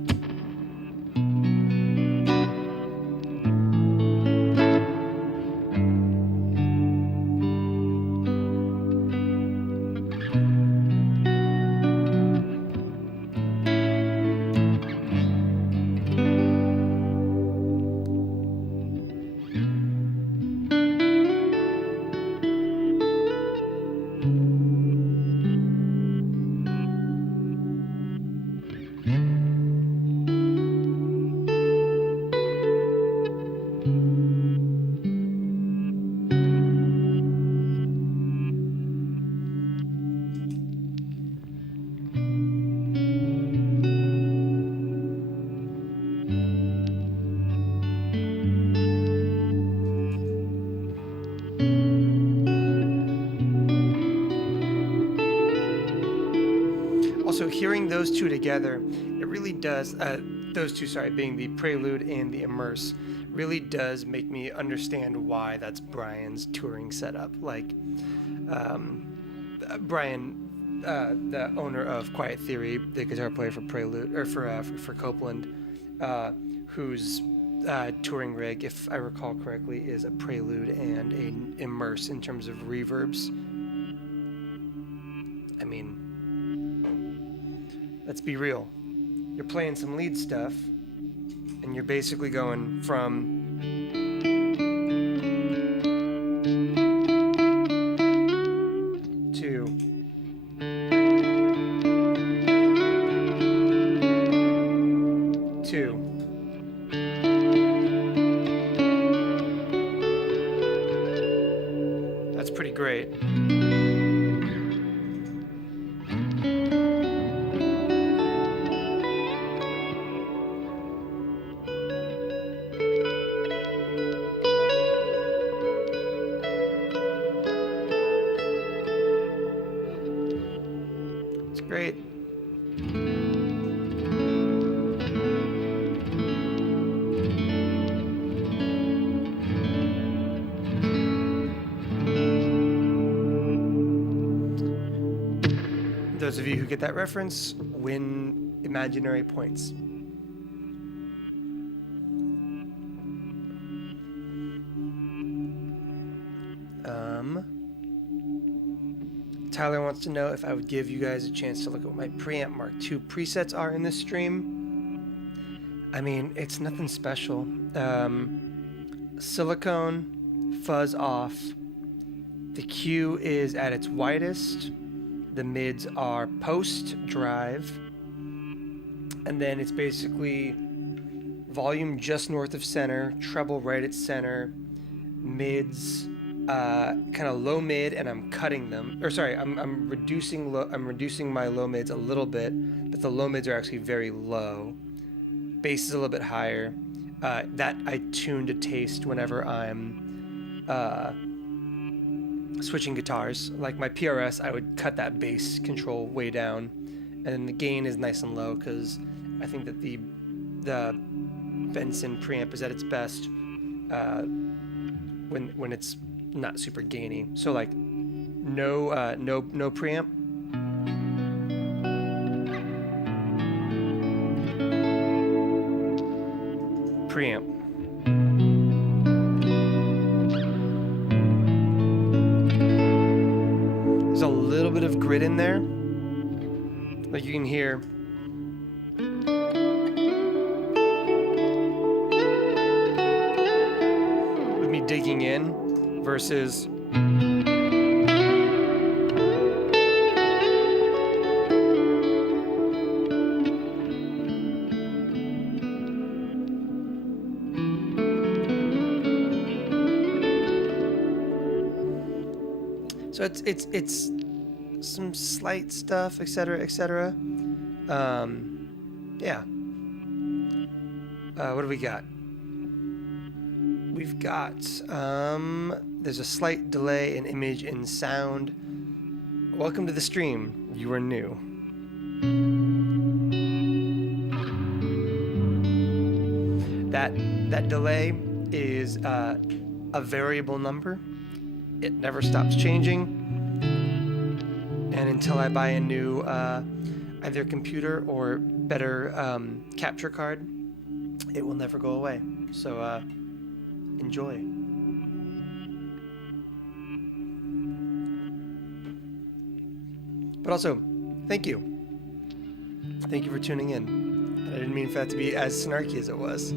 Also, hearing those two together, it really does, those two, sorry, being the prelude and the immerse, really does make me understand why that's Brian's touring setup. Like, Brian, the owner of Quiet Theory, the guitar player for Prelude, or for Copeland, whose touring rig, if I recall correctly, is a Prelude and an immerse in terms of reverbs. I mean, let's be real. You're playing some lead stuff, and you're basically going from to that's pretty great. Great. Those of you who get that reference win imaginary points. Tyler wants to know if I would give you guys a chance to look at what my preamp Mark II presets are in this stream. I mean, it's nothing special. Silicone, fuzz off. The Q is at its widest. The mids are post drive. And then it's basically volume just north of center, treble right at center, mids kind of low mid, and I'm cutting them. Or sorry, I'm reducing my low mids a little bit, but the low mids are actually very low. Bass is a little bit higher. That I tune to taste whenever I'm switching guitars. Like my PRS, I would cut that bass control way down, and then the gain is nice and low because I think that the Benson preamp is at its best when it's not super gainy. So like no preamp. Preamp. There's a little bit of grit in there. Like you can hear. With me digging in versus so it's some slight stuff, etc., etc. Yeah. What do we got? We've got there's a slight delay in image and sound. Welcome to the stream. You are new. That delay is a variable number. It never stops changing. And until I buy a new either computer or better capture card, it will never go away. So enjoy. But also, thank you. Thank you for tuning in. I didn't mean for that to be as snarky as it was.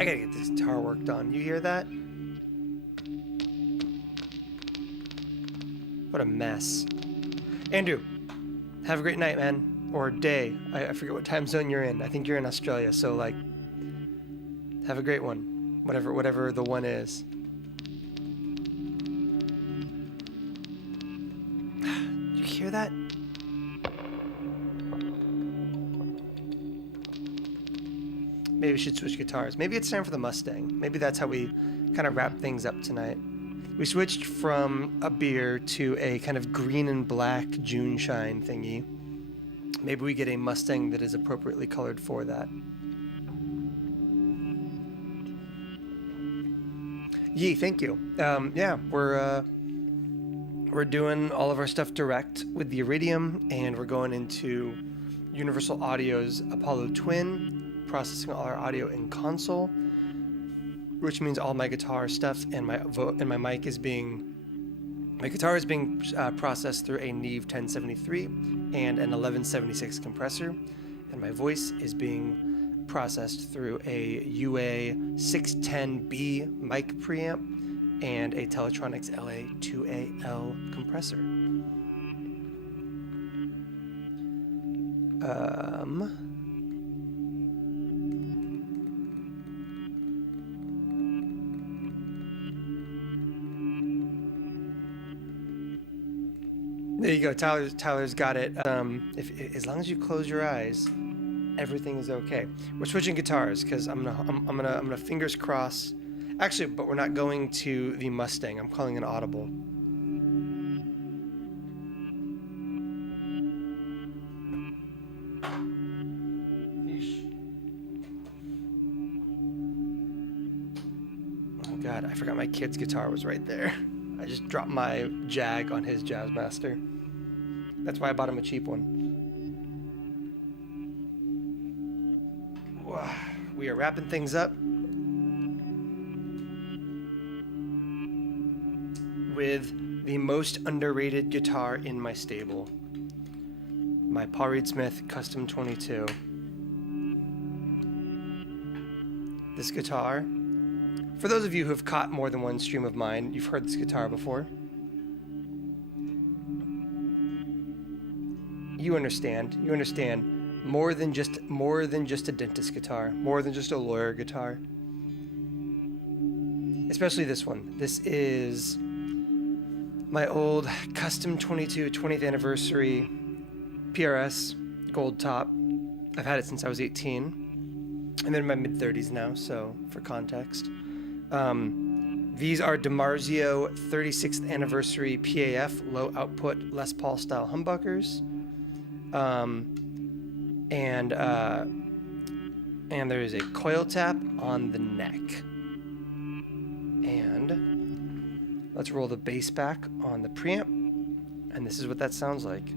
I gotta get this guitar worked on. You hear that? What a mess. Andrew, have a great night, man. Or day. I forget what time zone you're in. I think you're in Australia, so like, have a great one. whatever the one is. You hear that? Maybe we should switch guitars. Maybe it's time for the Mustang. Maybe that's how we kind of wrap things up tonight. We switched from a beer to a kind of green and black June shine thingy. Maybe we get a Mustang that is appropriately colored for that. Yee, thank you. Yeah, we're doing all of our stuff direct with the Iridium, and we're going into Universal Audio's Apollo Twin, processing all our audio in console, which means all my guitar stuff and my mic is being, my guitar is being processed through a Neve 1073 and an 1176 compressor, and my voice is being processed through a UA 610B mic preamp and a Teletronics LA2AL compressor. There you go. Tyler's got it. If as long as you close your eyes, everything is okay. We're switching guitars because I'm gonna fingers cross. Actually, but we're not going to the Mustang. I'm calling an audible. Oh God, I forgot my kid's guitar was right there. I just dropped my Jag on his Jazzmaster. That's why I bought him a cheap one. We are wrapping things up with the most underrated guitar in my stable. My Paul Reed Smith Custom 22. This guitar, for those of you who have caught more than one stream of mine, you've heard this guitar before. You understand. You understand more than just a dentist guitar, more than just a lawyer guitar. Especially this one. This is my old Custom 22 20th anniversary PRS gold top. I've had it since I was 18. I'm in my mid-30s now, so for context. These are DiMarzio 36th anniversary PAF low output Les Paul style humbuckers. And there is a coil tap on the neck. And let's roll the bass back on the preamp. And this is what that sounds like.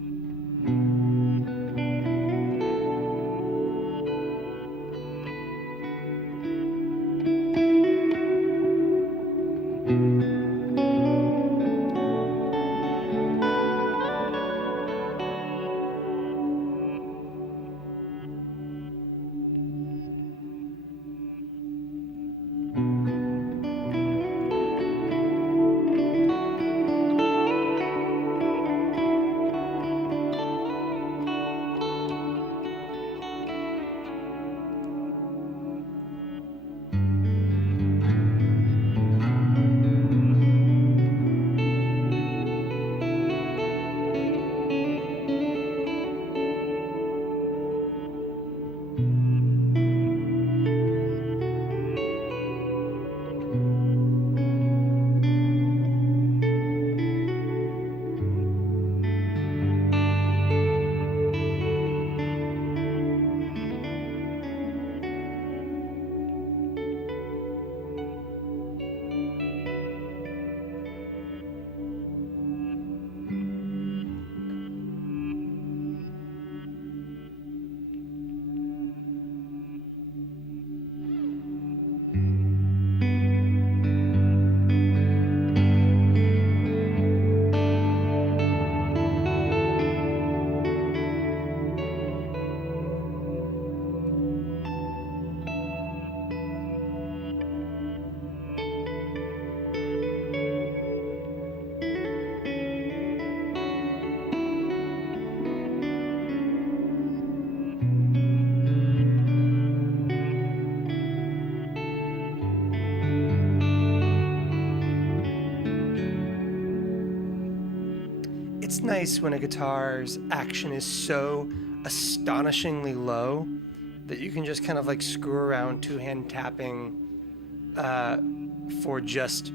it's nice when a guitar's action is so astonishingly low that you can just kind of like screw around two-hand tapping for just,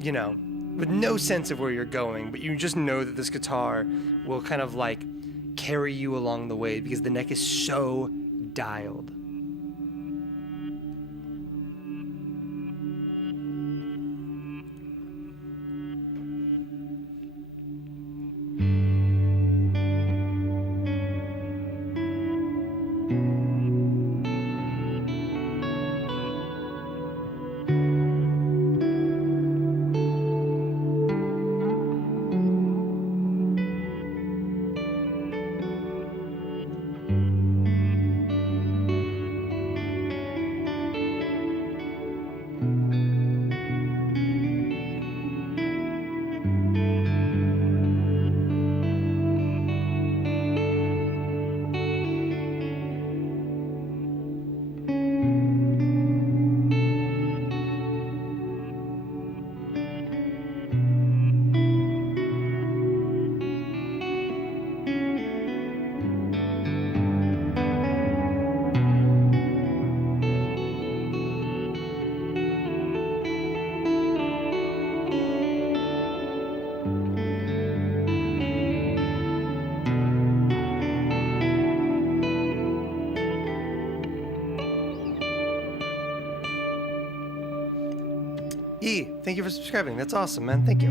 you know, with no sense of where you're going, but you just know that this guitar will kind of like carry you along the way because the neck is so dialed. E, thank you for subscribing. That's awesome, man. Thank you.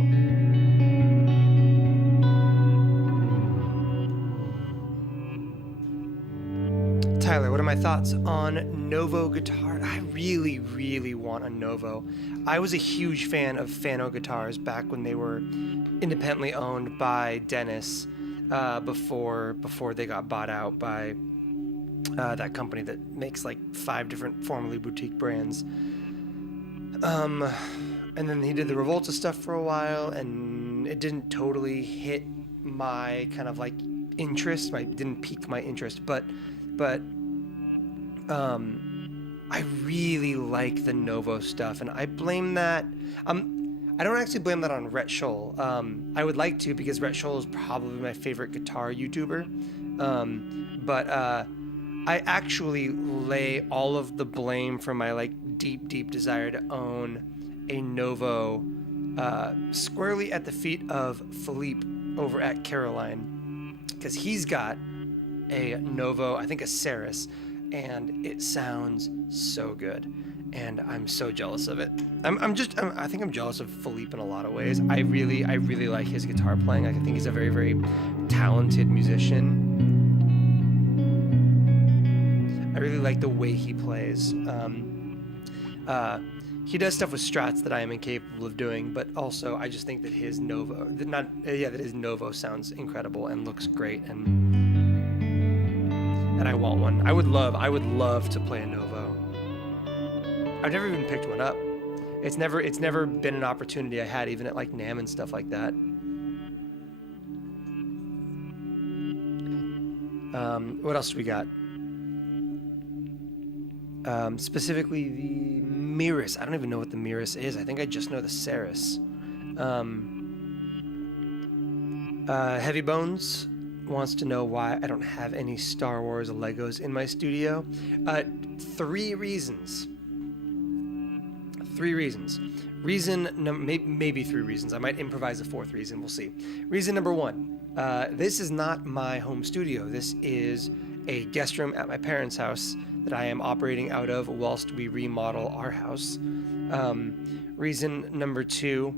Tyler, what are my thoughts on Novo guitar? I really, really want a Novo. I was a huge fan of Fano guitars back when they were independently owned by Dennis, before they got bought out by that company that makes like 5 different formerly boutique brands. And then he did the Revolta stuff for a while, and it didn't totally hit my kind of like interest. Didn't pique my interest, but I really like the Novo stuff, and I blame that. I don't actually blame that on Rhett Scholl. I would like to, because Rhett Scholl is probably my favorite guitar YouTuber. But I actually lay all of the blame for my like deep desire to own a Novo squarely at the feet of Philippe over at Caroline, because he's got a Novo, I think a Ceres, and it sounds so good, and I'm so jealous of it. I think I'm jealous of Philippe in a lot of ways. I really like his guitar playing. I think he's a very talented musician. I really like the way he plays. He does stuff with Strats that I am incapable of doing, but also I just think that his Novo, that his Novo sounds incredible and looks great, and I want one. I would love to play a Novo. I've never even picked one up. It's never been an opportunity I had, even at like NAMM and stuff like that. What else do we got? Specifically the Mirus. I don't even know what the Mirus is. I think I just know the Ceres. Heavy Bones wants to know why I don't have any Star Wars Legos in my studio. 3 reasons. 3 reasons. Maybe 3 reasons. I might improvise a 4th reason. We'll see. Reason number 1. This is not my home studio. This is a guest room at my parents' house that I am operating out of whilst we remodel our house. Reason number 2,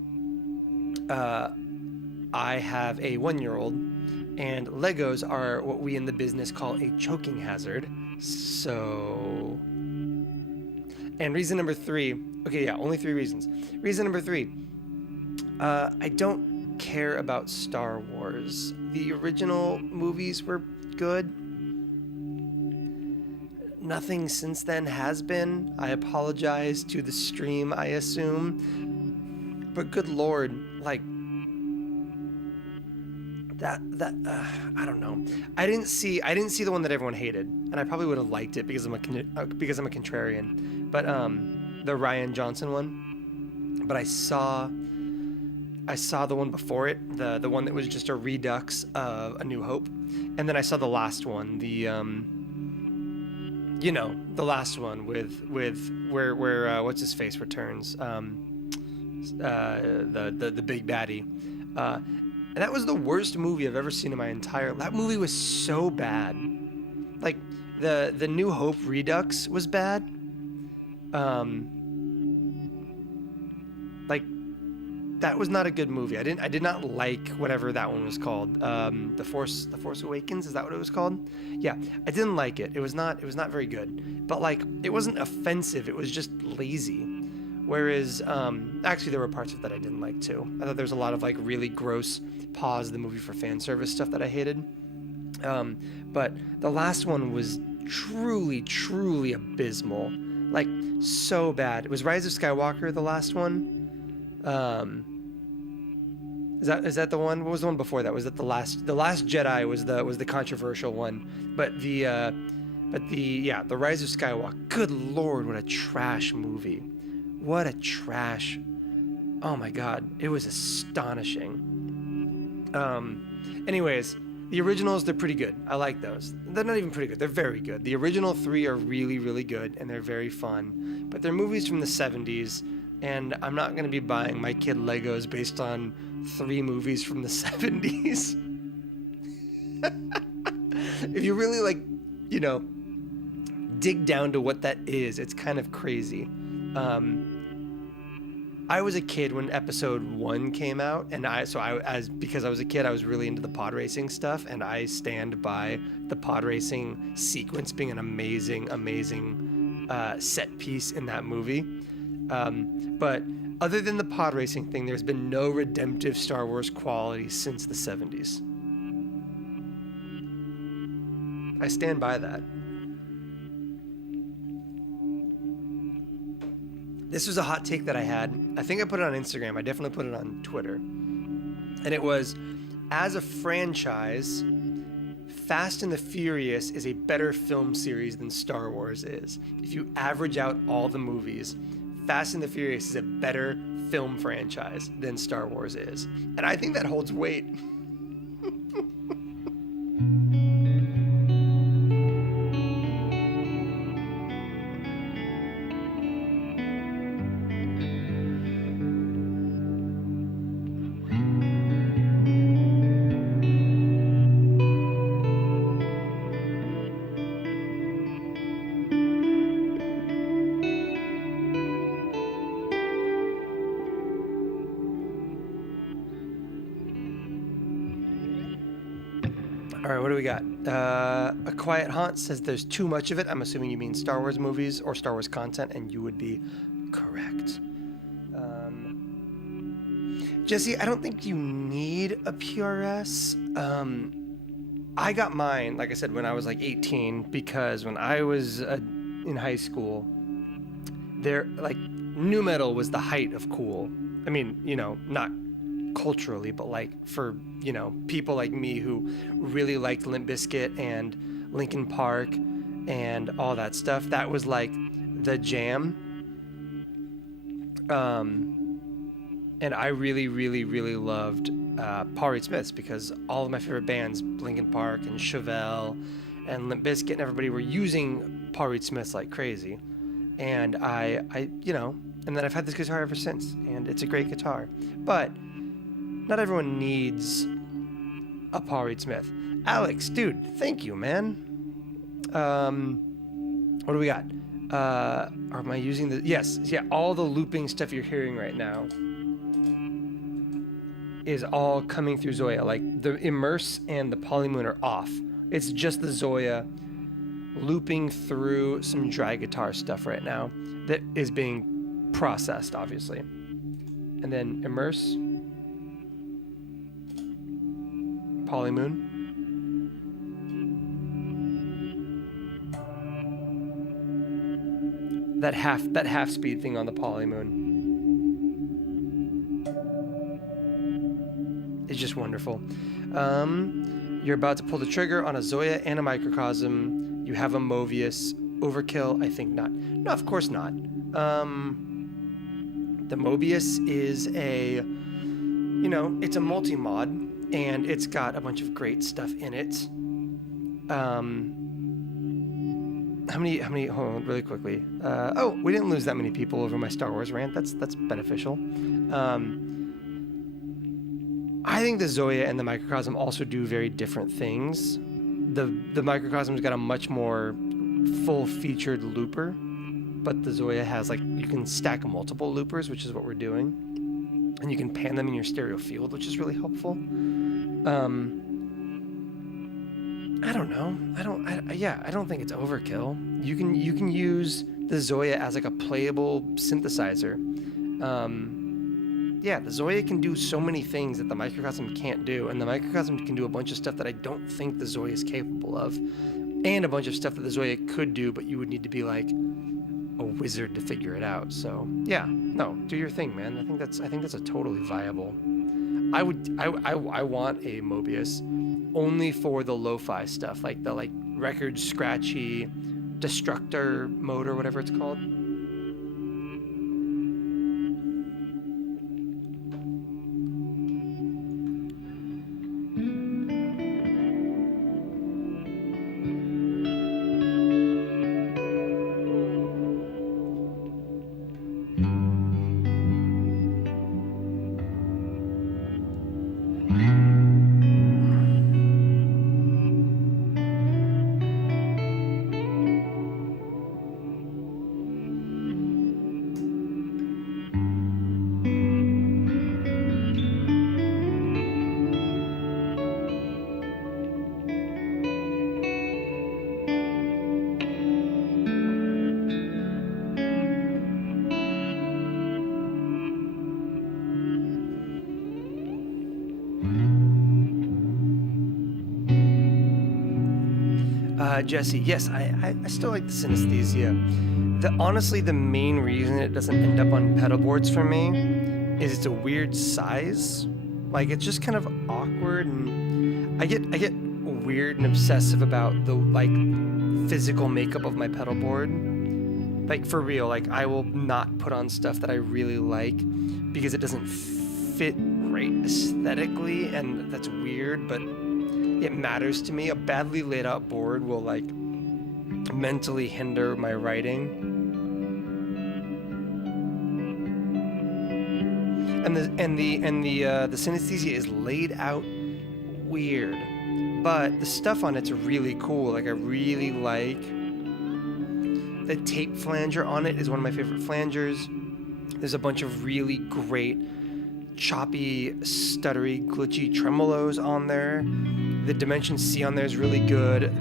I have a 1-year-old, and Legos are what we in the business call a choking hazard. So, and reason number 3, okay, yeah, only 3 reasons. Reason number 3, I don't care about Star Wars. The original movies were good. Nothing since then has been. I apologize to the stream, I assume. But good Lord, like, that I don't know. I didn't see the one that everyone hated, and I probably would have liked it because I'm a contrarian. But the Rian Johnson one. But I saw I saw the one before it, the one that was just a redux of A New Hope, and then I saw the last one, the the last one with where what's his face returns, the big baddie, and that was the worst movie I've ever seen in my entire. That movie was so bad. Like the New Hope redux was bad. Like that was not a good movie. I did not like whatever that one was called. The Force Awakens, is that what it was called? Yeah, I didn't like it. It was not very good. But like it wasn't offensive, it was just lazy. Whereas actually there were parts of that I didn't like too. I thought there was a lot of like really gross pause the movie for fan service stuff that I hated. But the last one was truly abysmal. Like so bad. It was Rise of Skywalker, the last one. Is that the one? What was the one before that? Was it the Last Jedi was the controversial one. But the Rise of Skywalker. Good Lord, what a trash movie. What a trash. Oh my God, it was astonishing. Anyways, the originals, they're pretty good. I like those. They're not even pretty good. They're very good. The original 3 are really good, and they're very fun. But they're movies from the 70s, and I'm not going to be buying my kid Legos based on 3 movies from the 70s. If you really, like, dig down to what that is, it's kind of crazy. I was a kid when episode 1 came out, and because I was a kid, I was really into the pod racing stuff, and I stand by the pod racing sequence being an amazing set piece in that movie. But other than the pod racing thing, there's been no redemptive Star Wars quality since the 70s. I stand by that. This was a hot take that I had. I think I put it on Instagram. I definitely put it on Twitter. And it was, as a franchise, Fast and the Furious is a better film series than Star Wars is. If you average out all the movies, Fast and the Furious is a better film franchise than Star Wars is. And I think that holds weight. All right, what do we got? A Quiet Haunt says there's too much of it. I'm assuming you mean Star Wars movies or Star Wars content, and you would be correct. Jesse, I don't think you need a PRS. I got mine, like I said, when I was like 18, because when I was in high school, nu metal was the height of cool. I mean, not culturally, but like for people like me who really liked Limp Bizkit and Linkin Park and all that stuff. That was like the jam. And I really loved Paul Reed Smith's, because all of my favorite bands, Linkin Park and Chevelle and Limp Bizkit and everybody, were using Paul Reed Smith's like crazy. And I and then I've had this guitar ever since, and it's a great guitar. But not everyone needs a Paul Reed Smith. Alex, dude, thank you, man. What do we got? Am I using the... Yes, yeah, all the looping stuff you're hearing right now is all coming through Zoya. Like, the Immerse and the Polymoon are off. It's just the Zoya looping through some dry guitar stuff right now that is being processed, obviously. And then Immerse... Polymoon. That half speed thing on the Polymoon is just wonderful. You're about to pull the trigger on a Zoya and a Microcosm. You have a Mobius. Overkill? I think not. No, of course not. The Mobius is a it's a multi-mod, and it's got a bunch of great stuff in it. How many, hold on really quickly. We didn't lose that many people over my Star Wars rant. That's beneficial. I think the Zoya and the Microcosm also do very different things. The Microcosm's got a much more full-featured looper, but the Zoya has, you can stack multiple loopers, which is what we're doing. And you can pan them in your stereo field, which is really helpful. I don't know. I don't think it's overkill. You can use the Zoya as a playable synthesizer. The Zoya can do so many things that the Microcosm can't do, and the Microcosm can do a bunch of stuff that I don't think the Zoya is capable of, and a bunch of stuff that the Zoya could do, but you would need to be a wizard to figure it out. So do your thing, man. I think that's a totally viable. I want a Mobius only for the lo-fi stuff, the record scratchy destructor mode or whatever it's called. Jesse, yes, I still like the synesthesia. Honestly, the main reason it doesn't end up on pedal boards for me is it's a weird size. It's just kind of awkward, and I get weird and obsessive about the physical makeup of my pedal board. For real, I will not put on stuff that I really like because it doesn't fit right aesthetically, and that's weird, but it matters to me. A badly laid out board will mentally hinder my writing. And the synesthesia is laid out weird, but the stuff on it's really cool. I really like the tape flanger on it. Is one of my favorite flangers. There's a bunch of really great choppy, stuttery, glitchy tremolos on there. The Dimension C on there is really good.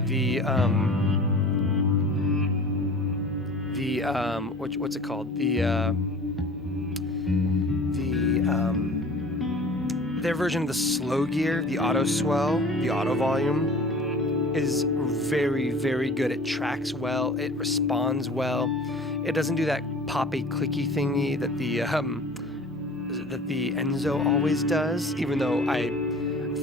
What's it called? Their version of the slow gear, the auto swell, the auto volume, is very, very good. It tracks well. It responds well. It doesn't do that poppy, clicky thingy that the Enzo always does, even though I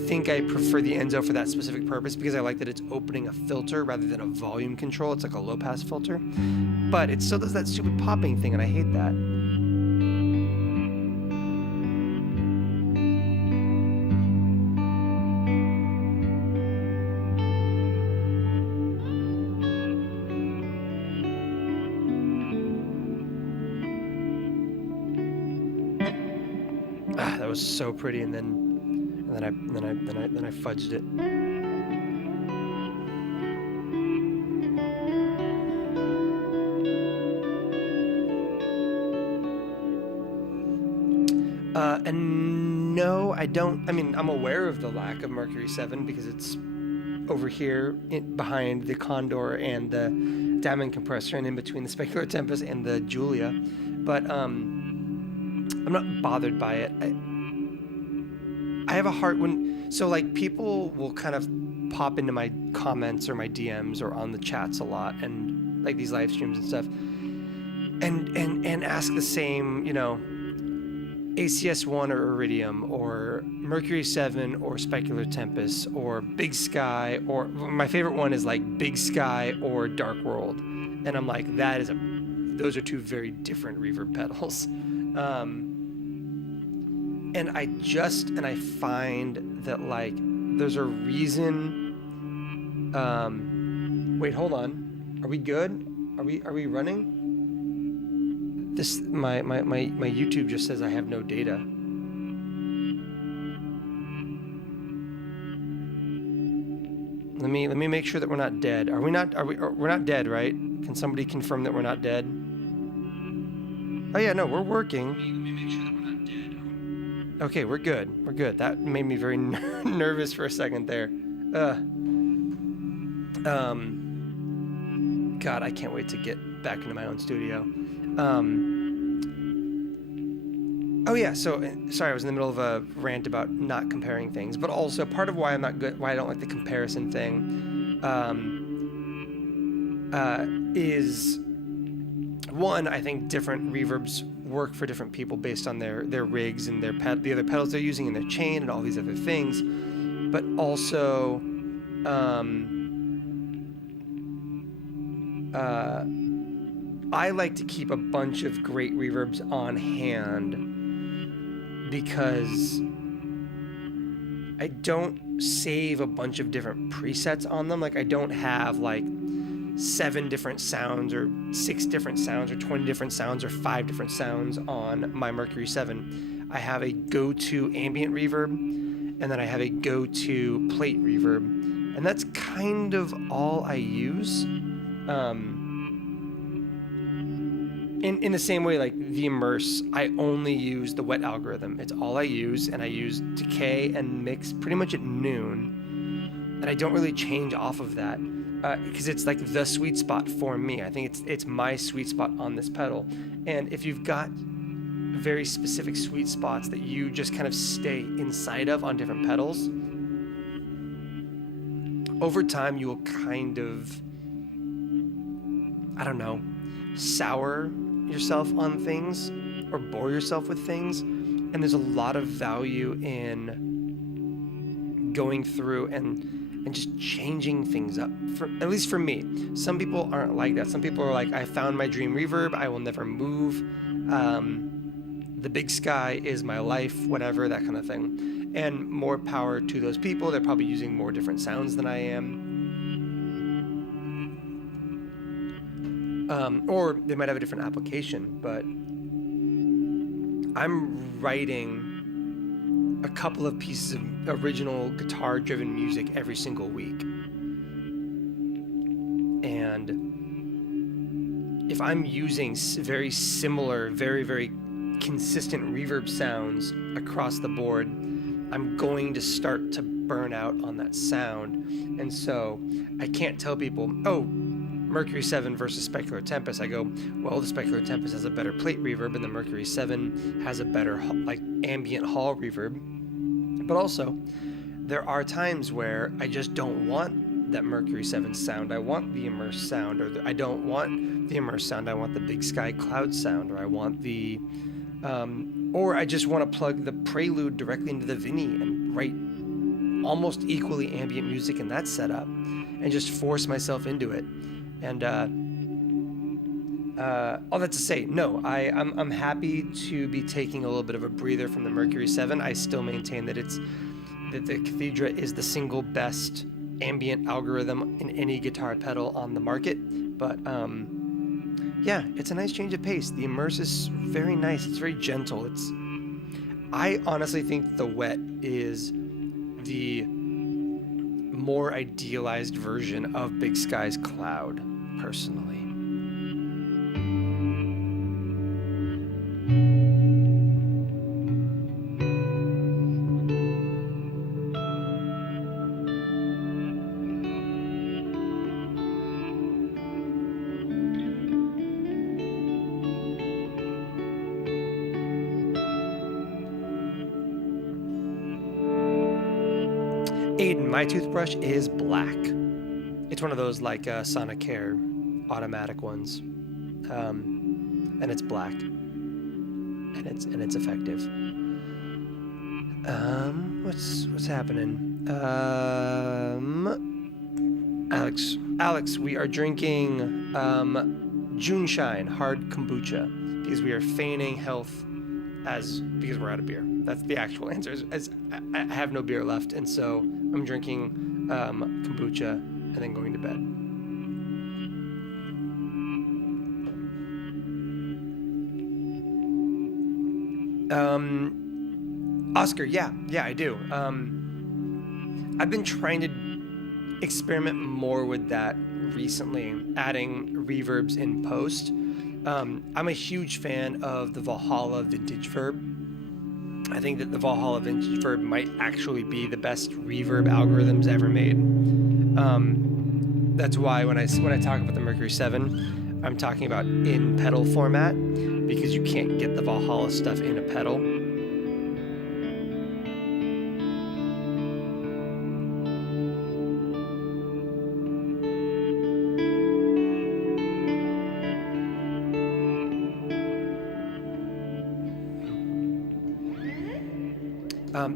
think I prefer the Enzo for that specific purpose because I like that it's opening a filter rather than a volume control. It's like a low-pass filter. But it still does that stupid popping thing, and I hate that. That was so pretty, and then I fudged it. And no, I don't. I'm aware of the lack of Mercury 7 because it's over here behind the Condor and the Diamond Compressor, and in between the Specular Tempest and the Julia. But I'm not bothered by it. I have a heart people will kind of pop into my comments or my DMs or on the chats a lot, and these live streams and stuff, and ask the same, ACS1 or Iridium or Mercury 7 or Specular Tempest or Big Sky, or my favorite one is Big Sky or Dark World, and I'm like, those are two very different reverb pedals. And I find that, like, there's a reason. Wait, hold on. Are we good? Are we running? This my YouTube just says I have no data. Let me make sure that we're not dead. We're not dead, right? Can somebody confirm that we're not dead? Oh yeah, no, we're working. Let me make sure that we're not dead. Okay, we're good. We're good. That made me very nervous for a second there. God, I can't wait to get back into my own studio. Oh yeah, so sorry, I was in the middle of a rant about not comparing things, but also part of why I'm not good, why I don't like the comparison thing, is one, I think different reverbs work for different people based on their rigs and the other pedals they're using and their chain and all these other things, but also I like to keep a bunch of great reverbs on hand because I don't save a bunch of different presets on them. Like, I don't have like 7 different sounds or 6 different sounds or 20 different sounds or 5 different sounds on my Mercury 7. I have a go-to ambient reverb, and then I have a go-to plate reverb, and that's kind of all I use. In the same way, like the immerse, I only use the wet algorithm. It's all I use, and I use decay and mix pretty much at noon, and I don't really change off of that because it's like the sweet spot for me. I think it's my sweet spot on this pedal, and if you've got very specific sweet spots that you just kind of stay inside of on different pedals, over time you will kind of, I don't know, sour yourself on things or bore yourself with things, and there's a lot of value in going through and just changing things up, at least for me. Some people aren't like that. Some people are like, I found my dream reverb, I will never move, the Big Sky is my life, whatever, that kind of thing. And more power to those people. They're probably using more different sounds than I am. Or they might have a different application, but I'm writing a couple of pieces of original guitar-driven music every single week. And if I'm using very similar, very, very consistent reverb sounds across the board, I'm going to start to burn out on that sound. And so I can't tell people, oh, Mercury 7 versus Specular Tempest. I go, well, the Specular Tempest has a better plate reverb, and the Mercury 7 has a better like ambient hall reverb. But also, there are times where I just don't want that Mercury 7 sound. I want the immersed sound, or I don't want the immersed sound. I want the Big Sky cloud sound, or I want the, or I just want to plug the Prelude directly into the Vinny and write almost equally ambient music in that setup, and just force myself into it. And all that to say, no, I'm happy to be taking a little bit of a breather from the Mercury 7. I still maintain that the Cathedra is the single best ambient algorithm in any guitar pedal on the market. But yeah, it's a nice change of pace. The immerse is very nice. It's very gentle. I honestly think the wet is the more idealized version of Big Sky's cloud, personally. Aiden, my toothbrush is black. It's one of those like Sonicare automatic ones, and it's black, and it's effective. What's happening? Alex, we are drinking Juneshine hard kombucha because we are feigning health because we're out of beer. That's the actual answer. As I have no beer left, and so I'm drinking kombucha and then going to bed. Oscar, yeah, I do. I've been trying to experiment more with that recently, adding reverbs in post. I'm a huge fan of the Valhalla Vintage Verb. I think that the Valhalla Vintage Verb might actually be the best reverb algorithms ever made. That's why when I talk about the Mercury 7, I'm talking about in pedal format, because you can't get the Valhalla stuff in a pedal.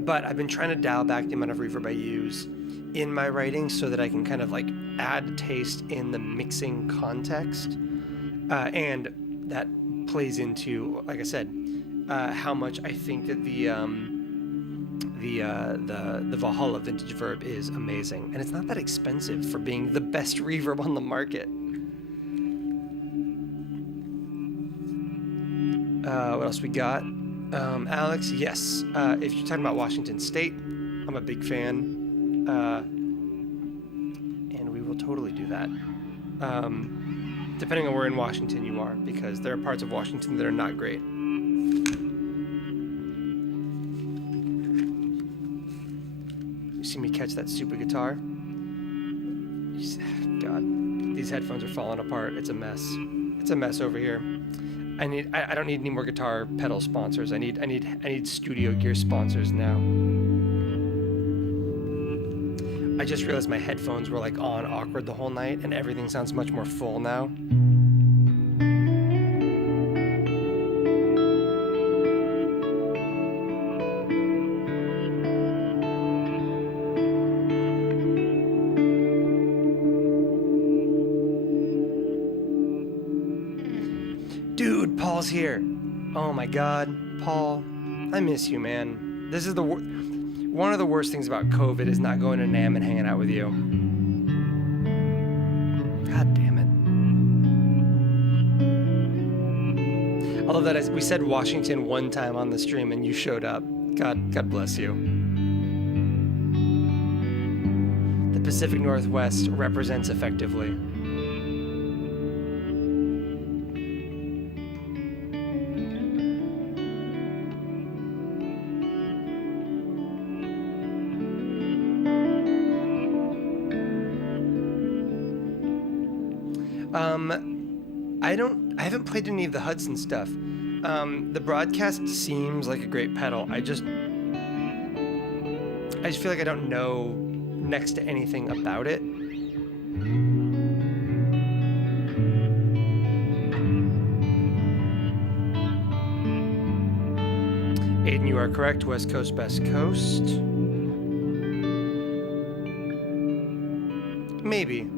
But I've been trying to dial back the amount of reverb I use in my writing so that I can kind of like add taste in the mixing context, and that plays into, like I said, how much I think that the Valhalla Vintage Verb is amazing, and it's not that expensive for being the best reverb on the market. What else we got? Alex, yes. If you're talking about Washington State, I'm a big fan, and we will totally do that. Depending on where in Washington you are, because there are parts of Washington that are not great. You see me catch that super guitar? God, these headphones are falling apart. It's a mess. It's a mess over here. I don't need any more guitar pedal sponsors. I need studio gear sponsors now. I just realized my headphones were like on awkward the whole night, and everything sounds much more full now. Dude, Paul's here. Oh my God, Paul, I miss you, man. This is one of the worst things about COVID is not going to NAMM and hanging out with you. God damn it. I love that we said Washington one time on the stream and you showed up. God bless you. The Pacific Northwest represents effectively. I haven't played any of the Hudson stuff. The Broadcast seems like a great pedal. I just feel like I don't know next to anything about it. Aiden, you are correct. West Coast, Best Coast. Maybe.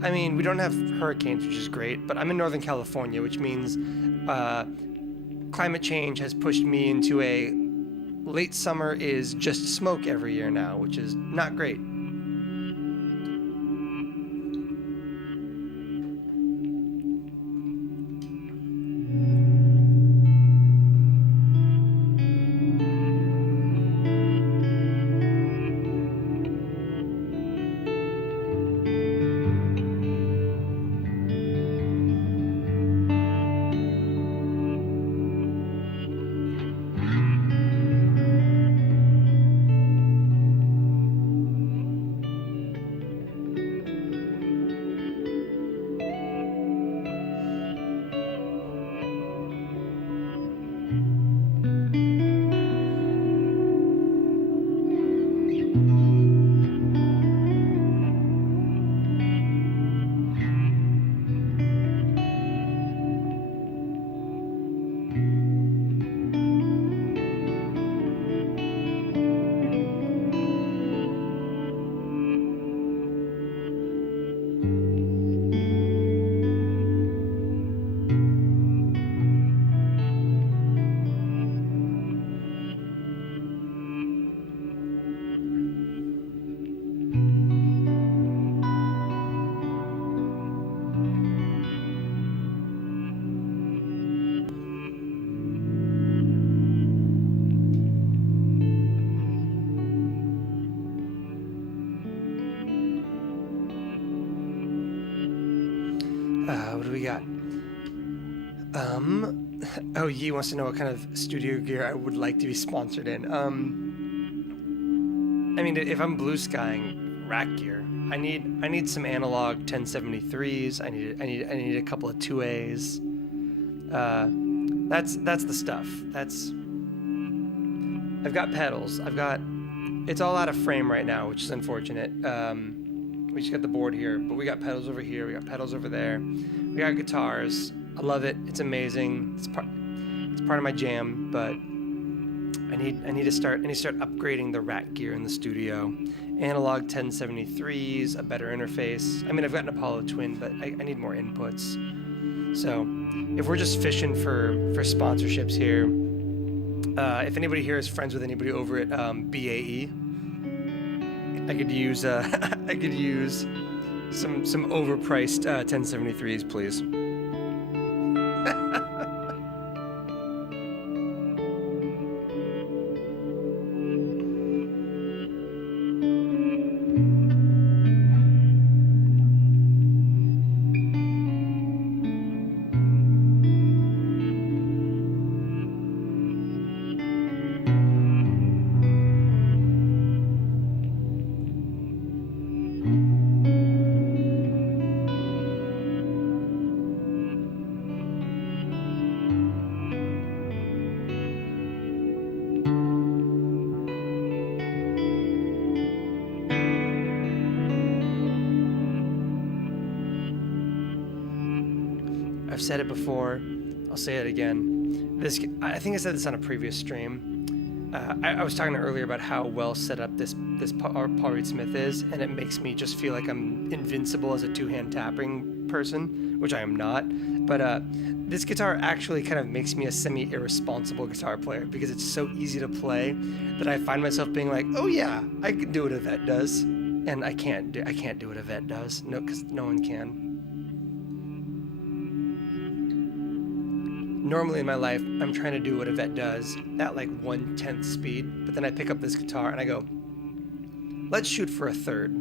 I mean, we don't have hurricanes, which is great, but I'm in Northern California, which means climate change has pushed me into a late summer is just smoke every year now, which is not great. Oh, Yi wants to know what kind of studio gear I would like to be sponsored in. I mean, if I'm blue skying rack gear, I need some analog 1073s. I need a couple of 2As. That's the stuff. I've got pedals. It's all out of frame right now, which is unfortunate. We just got the board here, but we got pedals over here. We got pedals over there. We got guitars. I love it. It's amazing. It's part of my jam, but I need to start upgrading the rack gear in the studio. Analog 1073s, a better interface. I mean, I've got an Apollo Twin, but I need more inputs. So, if we're just fishing for sponsorships here, if anybody here is friends with anybody over at BAE, I could use some overpriced 1073s, please. I've said it before, I'll say it again. I think I said this on a previous stream. I was talking earlier about how well set up this Paul Reed Smith is, and it makes me just feel like I'm invincible as a two-hand tapping person, which I am not. But this guitar actually kind of makes me a semi-irresponsible guitar player because it's so easy to play that I find myself being like, oh yeah, I can do what Yvette does, and I can't do what Yvette does. No, because no one can. Normally in my life, I'm trying to do what Yvette does at like 1/10 speed, but then I pick up this guitar and I go, let's shoot for a third.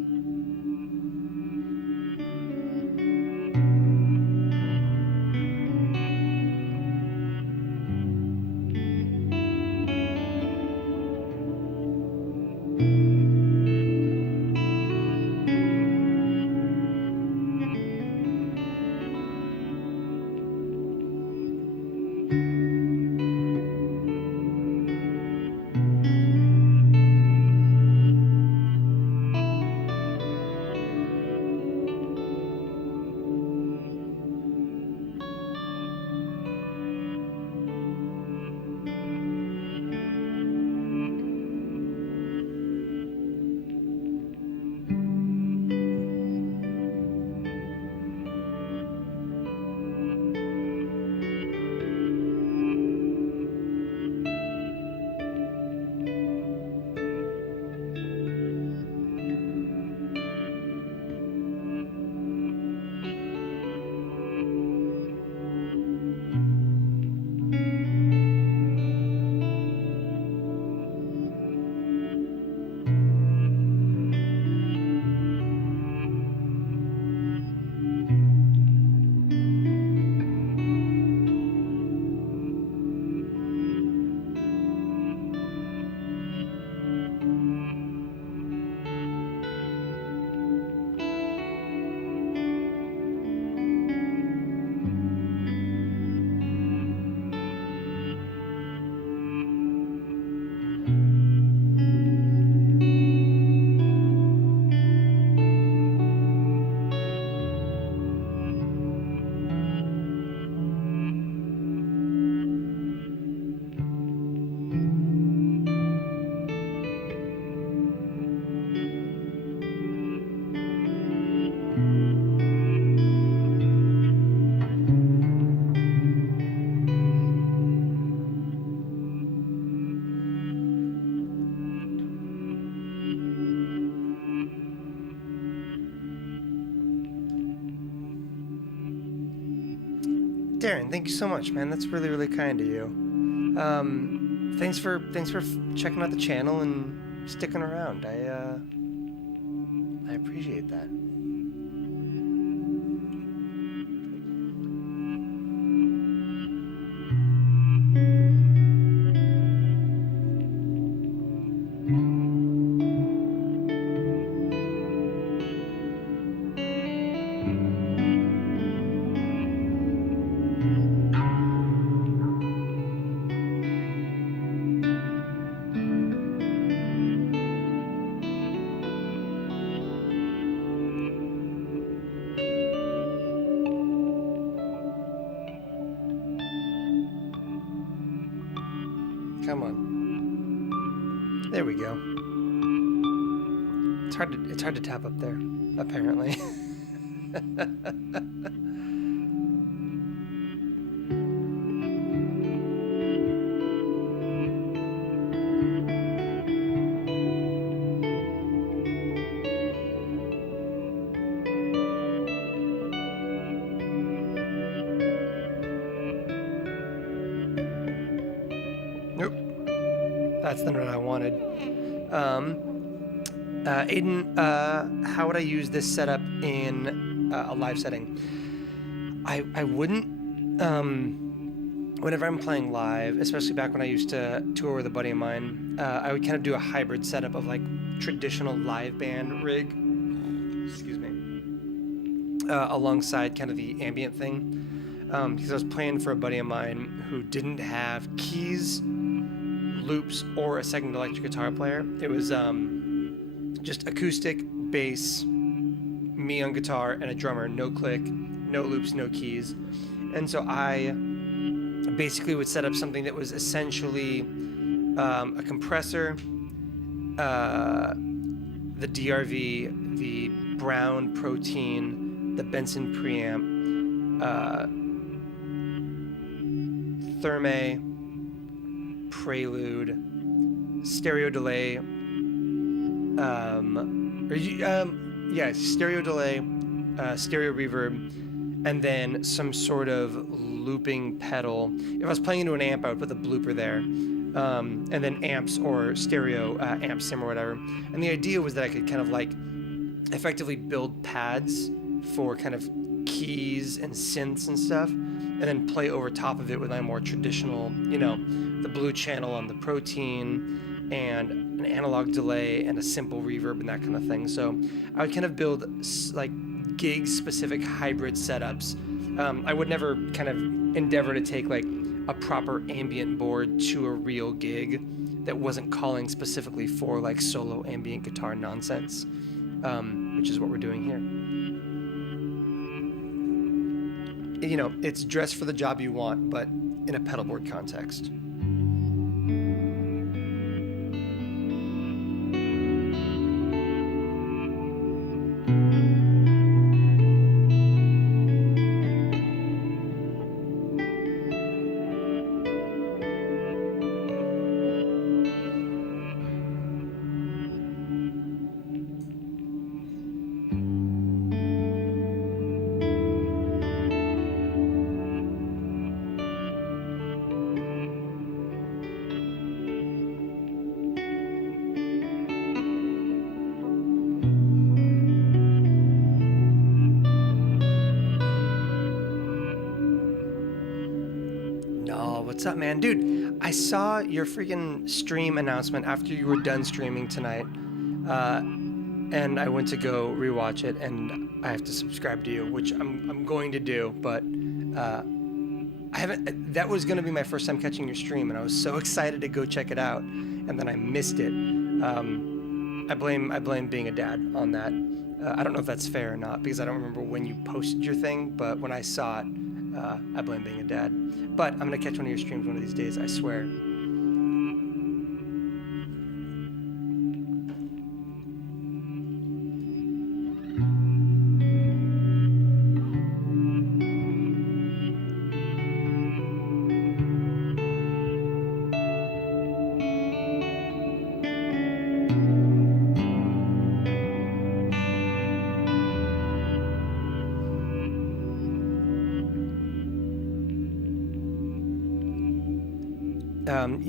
Darren, thank you so much, man. That's really, really kind of you. Thanks for checking out the channel and sticking around. I appreciate that. Come on. There we go. It's hard to tap up there, apparently. Nope. That's the note I wanted. Aiden, how would I use this setup in a live setting? I wouldn't, whenever I'm playing live, especially back when I used to tour with a buddy of mine, I would kind of do a hybrid setup of like traditional live band rig, excuse me, alongside kind of the ambient thing, because I was playing for a buddy of mine who didn't have keys, loops, or a second electric guitar player. It was just acoustic, bass, me on guitar, and a drummer, no click, no loops, no keys. And so I basically would set up something that was essentially a compressor, the DRV, the Brown Protein, the Benson preamp, Therme, Prelude, stereo delay, stereo delay, stereo reverb, and then some sort of looping pedal. If I was playing into an amp, I would put the blooper there, and then amps or stereo amp sim or whatever. And the idea was that I could kind of like effectively build pads for kind of keys and synths and stuff, and then play over top of it with my more traditional, you know, the blue channel on the Protein and an analog delay and a simple reverb and that kind of thing. So I would kind of build like gig-specific hybrid setups. I would never kind of endeavor to take like a proper ambient board to a real gig that wasn't calling specifically for like solo ambient guitar nonsense, which is what we're doing here. You know, it's dress for the job you want, but in a pedal board context. What's up, man? Dude, I saw your freaking stream announcement after you were done streaming tonight, and I went to go rewatch it, and I have to subscribe to you, which I'm going to do, but I haven't. That was going to be my first time catching your stream, and I was so excited to go check it out, and then I missed it. I blame being a dad on that. I don't know if that's fair or not, because I don't remember when you posted your thing, but when I saw it, I blame being a dad. But I'm going to catch one of your streams one of these days, I swear.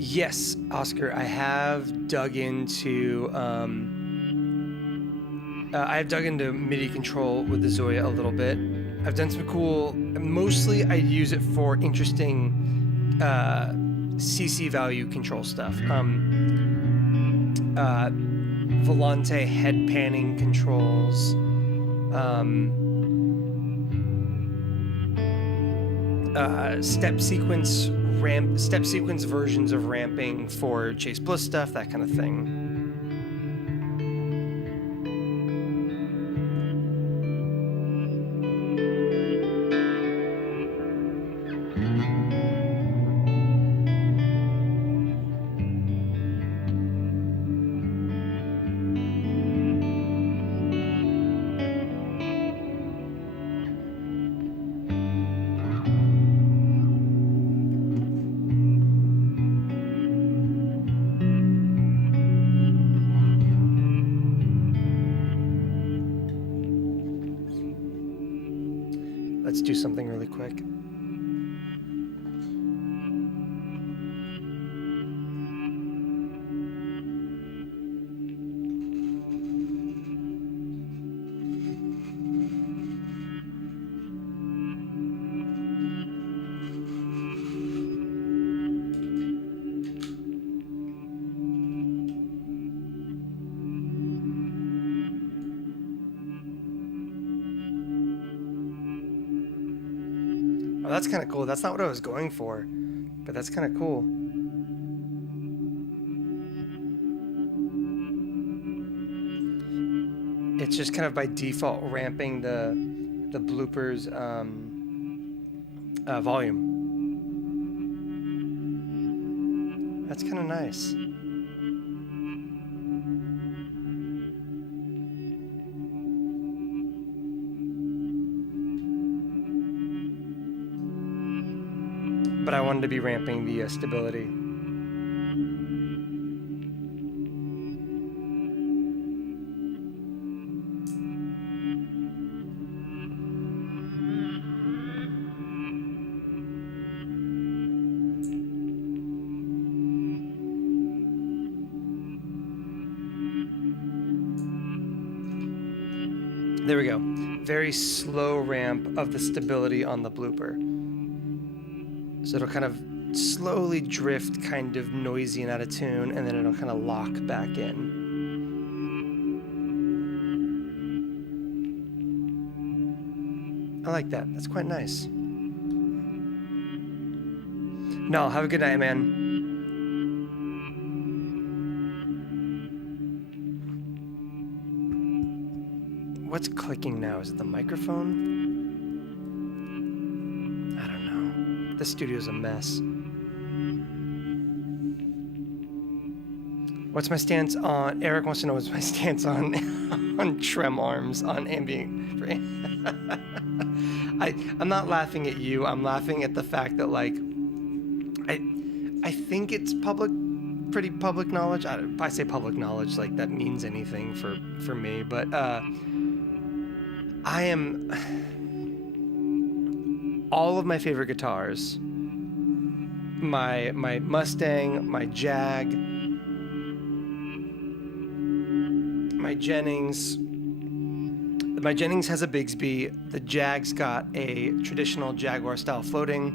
Yes, Oscar, I have dug into MIDI control with the Zoya a little bit. I've done some cool, mostly I use it for interesting CC value control stuff. Volante head panning controls, step sequence versions of ramping for Chase Bliss stuff, that kind of thing. do something really quick. Oh, that's kind of cool. That's not what I was going for, but that's kind of cool. It's just kind of by default ramping the bloopers volume. That's kind of nice. But I wanted to be ramping the stability. There we go. Very slow ramp of the stability on the blooper. So it'll kind of slowly drift, kind of noisy and out of tune, and then it'll kind of lock back in. I like that. That's quite nice. No, have a good night, man. What's clicking now? Is it the microphone? I don't know. The studio's a mess. What's my stance on... Eric wants to know what's my stance on on trem arms on ambient. I'm not laughing at you. I'm laughing at the fact that, like, I think it's pretty public knowledge. If I say public knowledge, like, that means anything for me. But I am... all of my favorite guitars, my Mustang, my Jag, my Jennings. My Jennings has a Bigsby. The Jag's got a traditional Jaguar style floating,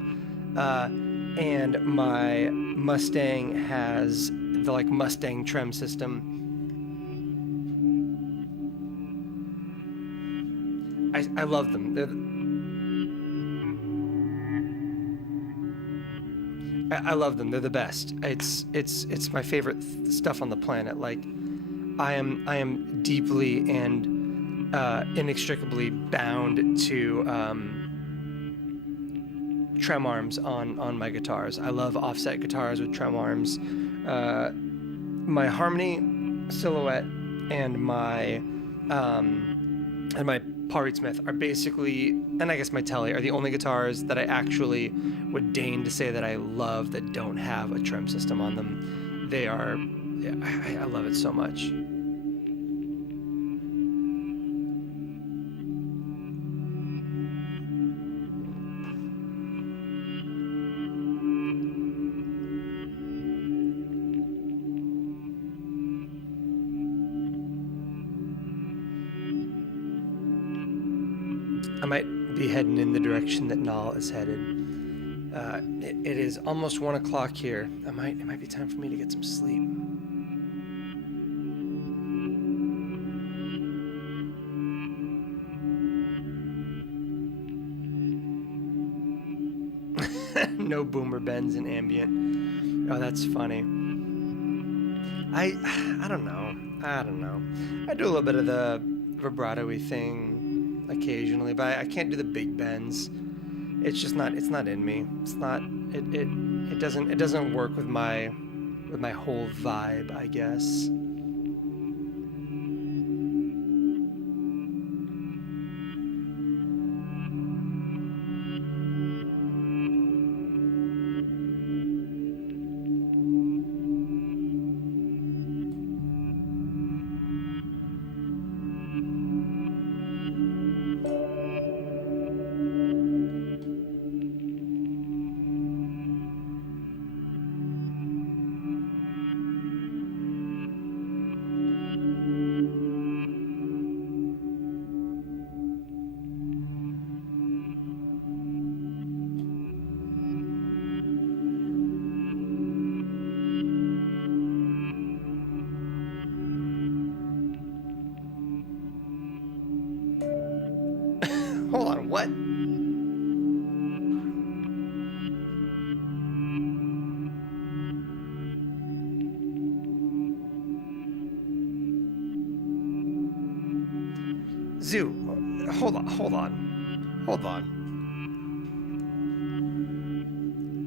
and my Mustang has the like Mustang trem system. I love them. I love them. They're the best. It's my favorite stuff on the planet. Like, I am deeply and inextricably bound to trem arms on my guitars. I love offset guitars with trem arms. My Harmony Silhouette and my Paul Reed Smith are basically, and I guess my Telly, are the only guitars that I actually would deign to say that I love that don't have a trem system on them. They are, yeah, I love it so much. I might be heading in the direction that Nal is headed. It is almost 1 o'clock here. It might be time for me to get some sleep. No boomer bends in ambient. Oh, that's funny. I don't know. I do a little bit of the vibrato-y thing occasionally, but I can't do the big bends. It's just not. It's not in me. It's not. It doesn't work with my whole vibe, I guess. Zoo, hold on.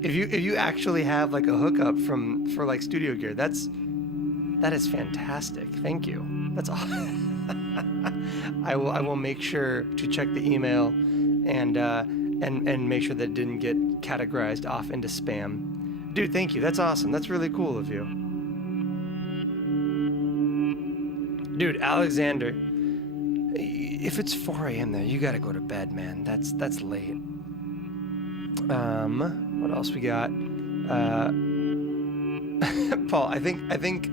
If you actually have like a hookup for like studio gear, that is fantastic. Thank you. That's all. I will make sure to check the email and make sure that it didn't get categorized off into spam. Dude, thank you. That's awesome. That's really cool of you. Dude, Alexander, if it's 4 a.m. there, you gotta go to bed, man. That's late. What else we got? Paul, I think.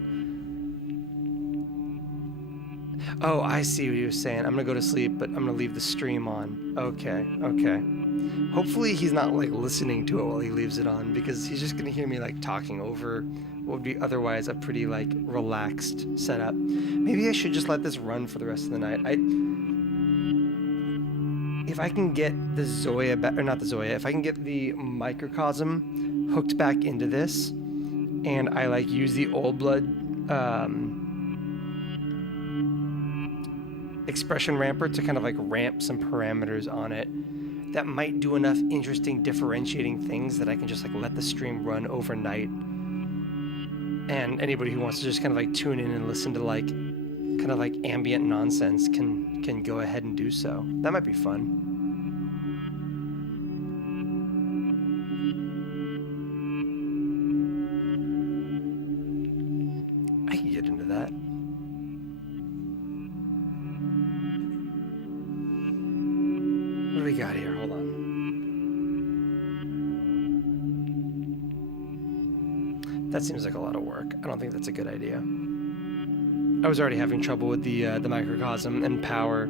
Oh, I see what he was saying. I'm gonna go to sleep, but I'm gonna leave the stream on. Okay. Hopefully he's not like listening to it while he leaves it on, because he's just gonna hear me like talking over what would be otherwise a pretty like relaxed setup. Maybe I should just let this run for the rest of the night. If I can get the Zoya back, or not the Zoya, if I can get the microcosm hooked back into this, and I like use the old blood expression ramper to kind of like ramp some parameters on it, that might do enough interesting differentiating things that I can just like let the stream run overnight, and anybody who wants to just kind of like tune in and listen to like kind of like ambient nonsense can go ahead and do so. That might be fun. I can get into that. What do we got here? Hold on. That seems like a lot of work. I don't think that's a good idea. I was already having trouble with the microcosm and power.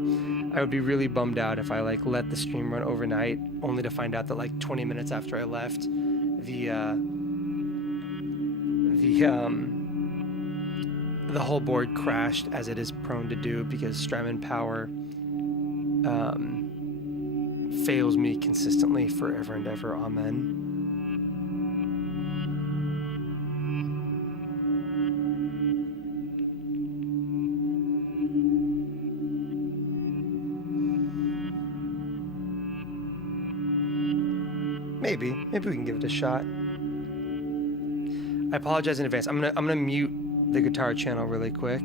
I would be really bummed out if I like let the stream run overnight, only to find out that like 20 minutes after I left, the whole board crashed, as it is prone to do, because Strymon power fails me consistently forever and ever. Amen. Maybe we can give it a shot. I apologize in advance. I'm gonna mute the guitar channel really quick,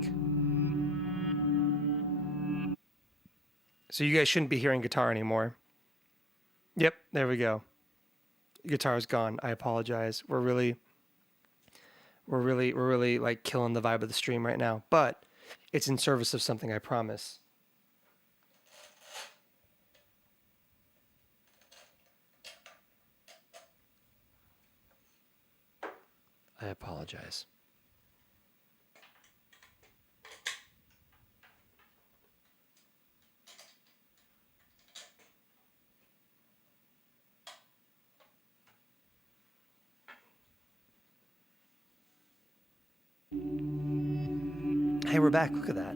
so you guys shouldn't be hearing guitar anymore. Yep, there we go. Guitar's gone. I apologize. We're really like killing the vibe of the stream right now, but it's in service of something, I promise. I apologize. Hey, we're back. Look at that.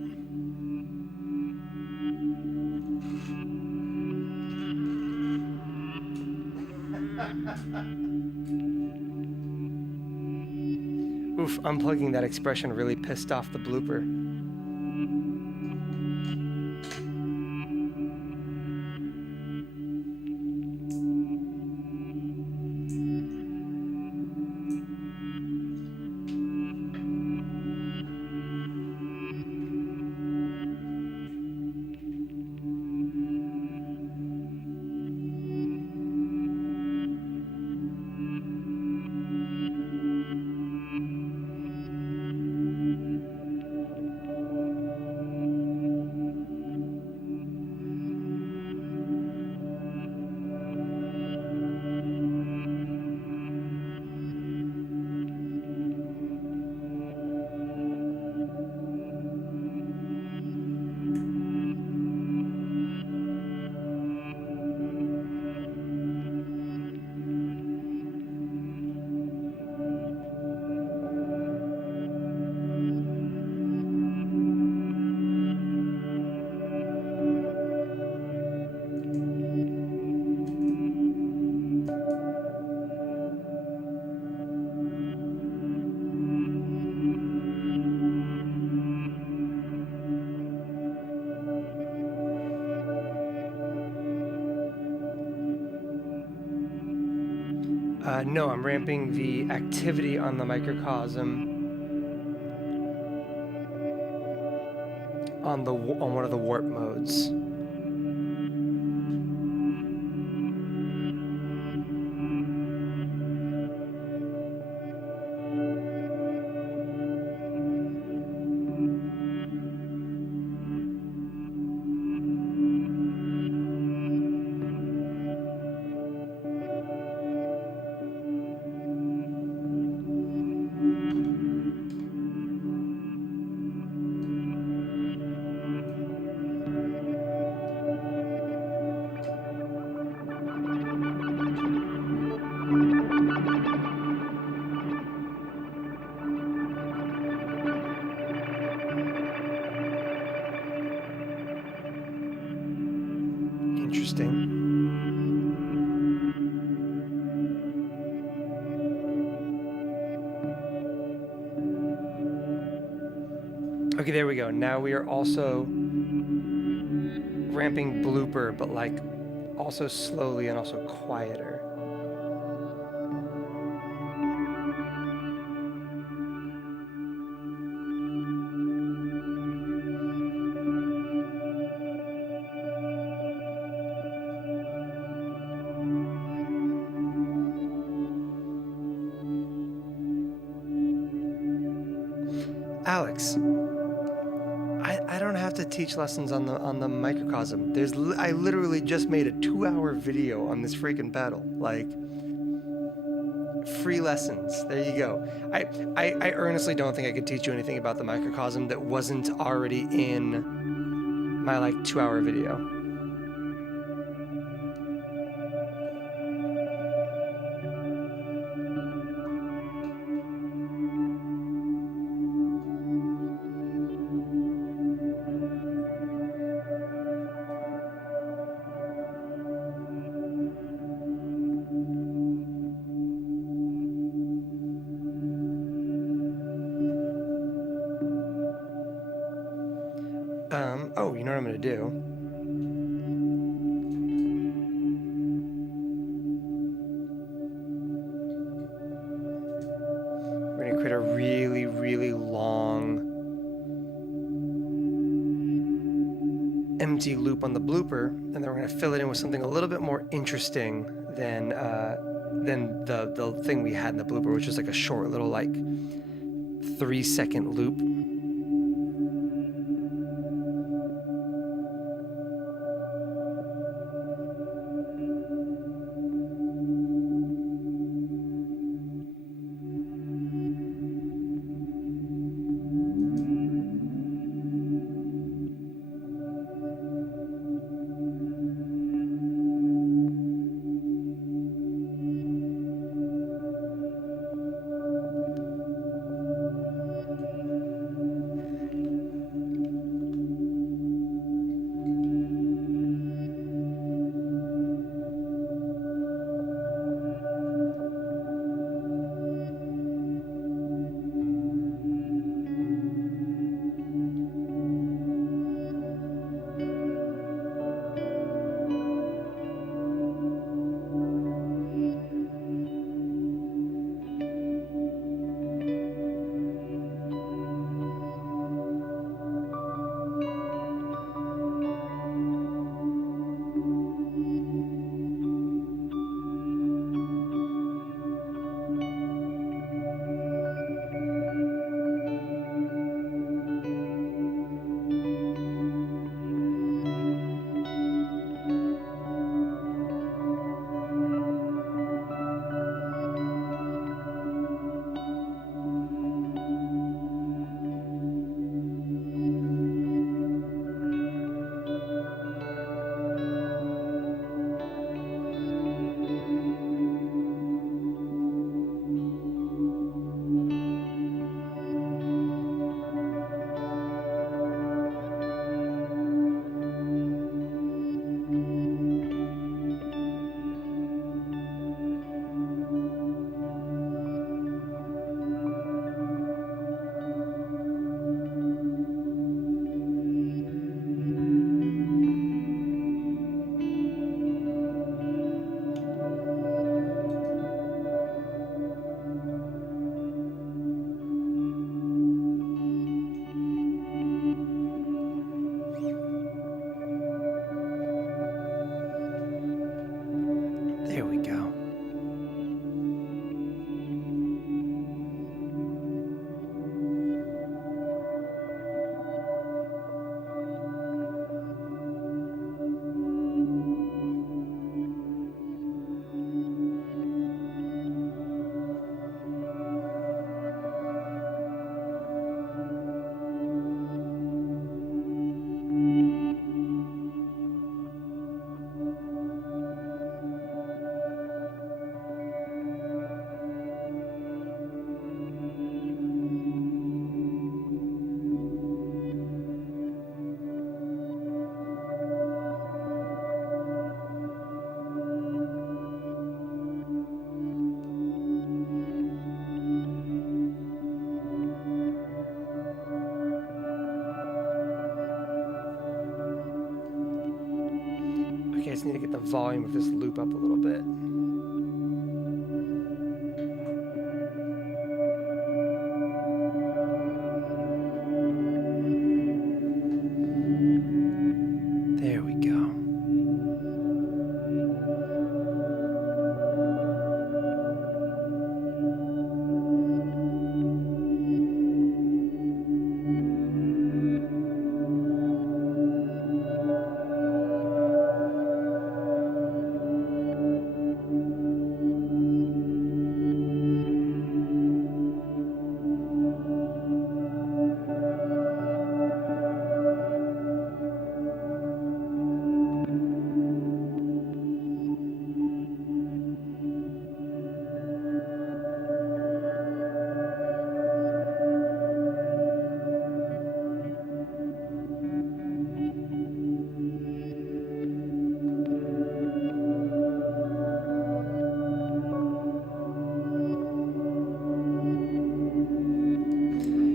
Oof, unplugging that expression really pissed off the blooper. No, I'm ramping the activity on the microcosm on one of the warp modes. Interesting. Okay, there we go. Now we are also ramping blooper, but like also slowly and also quieter. Alex, I don't have to teach lessons on the microcosm. I literally just made a 2-hour video on this freaking pedal. Like, free lessons. There you go. I earnestly don't think I could teach you anything about the microcosm that wasn't already in my like 2-hour video. Oh, you know what I'm gonna do? We're gonna create a really, really long empty loop on the blooper, and then we're gonna fill it in with something a little bit more interesting than the thing we had in the blooper, which was like a short little like 3-second loop. just need to get the volume of this loop up a little bit. There we go.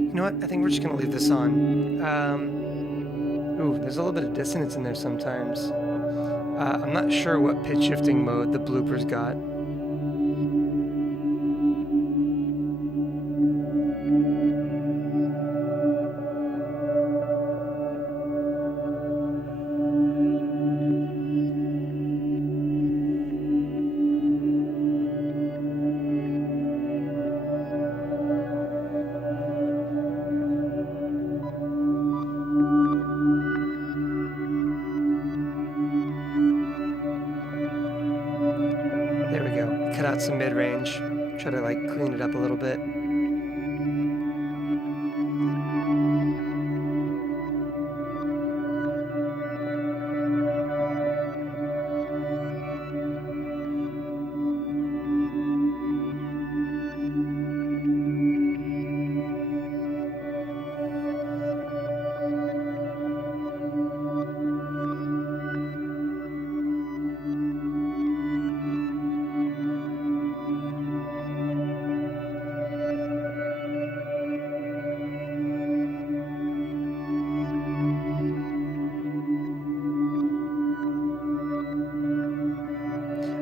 You know what? I think we're just gonna leave this on. Ooh, there's a little bit of dissonance in there sometimes. I'm not sure what pitch shifting mode the bloopers got. There we go. Cut out some mid-range. Try to like clean it up a little bit.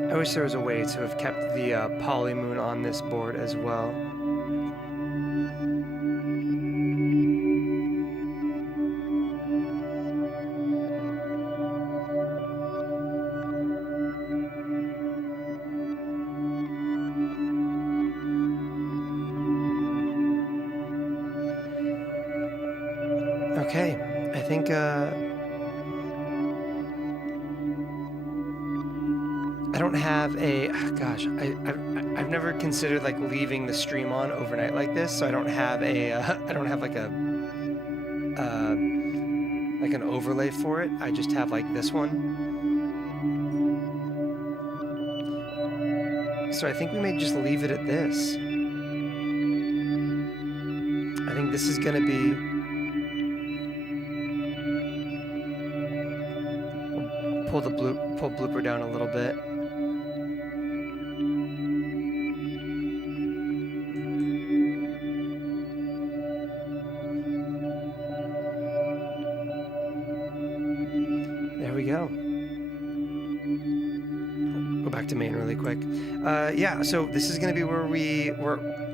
I wish there was a way to have kept the polymoon on this board as well. Okay, I think I don't have a, gosh, I've never considered like leaving the stream on overnight like this, so I don't have a, I don't have like a, like an overlay for it. I just have like this one. So I think we may just leave it at this. I think this is gonna be, pull blooper down a little bit. There we go. Go back to main really quick. Yeah, so this is gonna be where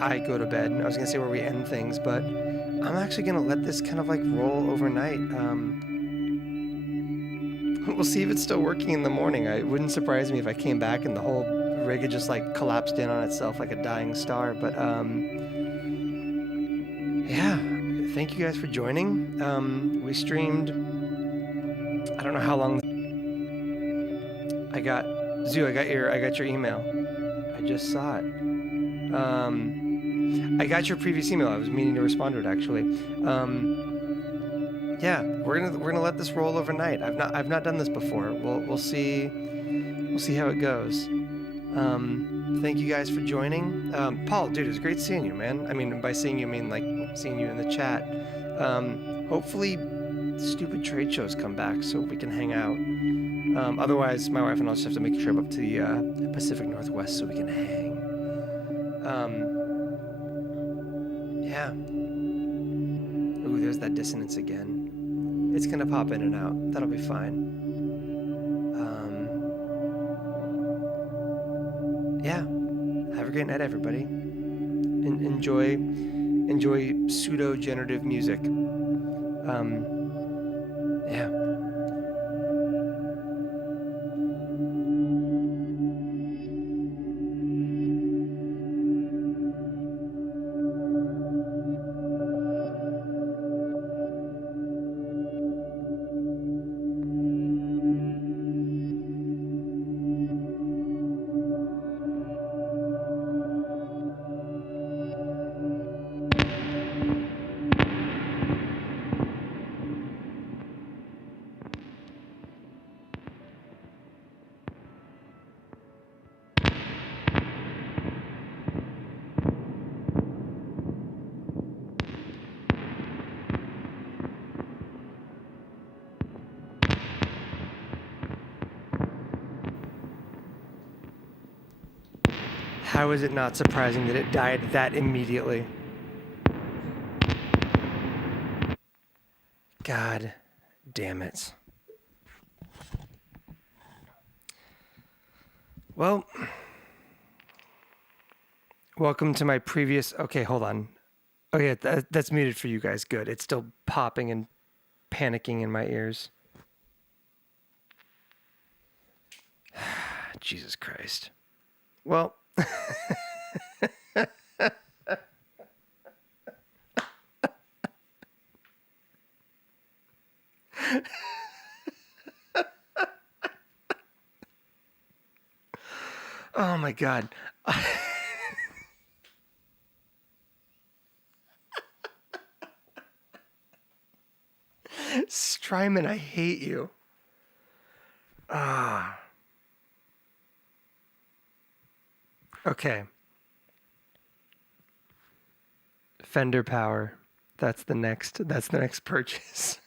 I go to bed. I was gonna say where we end things, but I'm actually gonna let this kind of like roll overnight. We'll see if it's still working in the morning. It wouldn't surprise me if I came back and the whole rig had just like collapsed in on itself like a dying star. But yeah, thank you guys for joining. We streamed, I don't know how long. I got your email. I just saw it. I got your previous email. I was meaning to respond to it actually. Yeah, we're gonna let this roll overnight. I've not done this before. We'll see how it goes. Thank you guys for joining. Paul, dude, it was great seeing you, man. I mean, by seeing you, I mean like seeing you in the chat. Hopefully, stupid trade shows come back so we can hang out. Otherwise, my wife and I just have to make a trip up to the Pacific Northwest so we can hang. Yeah. Ooh, there's that dissonance again. It's gonna pop in and out. That'll be fine. yeah, have a great night, everybody. Enjoy pseudo-generative music. Yeah. How is it not surprising that it died that immediately? God damn it. Well, welcome to my previous... Okay, hold on. Okay, that's muted for you guys. Good. It's still popping and panicking in my ears. Jesus Christ. Well... Oh my God. Strymon, I hate you. Ah. Okay. Fender Power. That's the next purchase.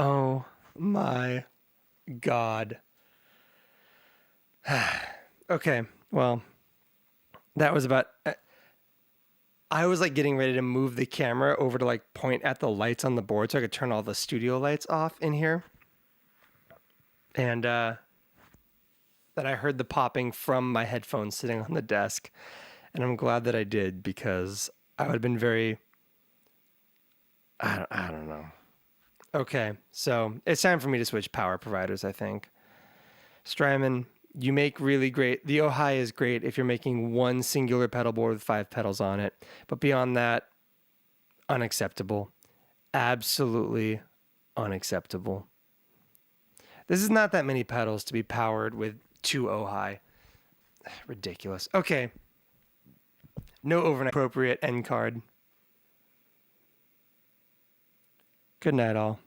Oh my God. Okay, well, that was about... I was like getting ready to move the camera over to like point at the lights on the board so I could turn all the studio lights off in here. And then I heard the popping from my headphones sitting on the desk. And I'm glad that I did, because I would have been very... I don't know. Okay, so it's time for me to switch power providers, I think. Strymon, you make really great... The Ojai is great if you're making one singular pedal board with 5 pedals on it. But beyond that, unacceptable. Absolutely unacceptable. This is not that many pedals to be powered with 2 Ojai. Ridiculous. Okay. No overnight appropriate end card. Good night, all.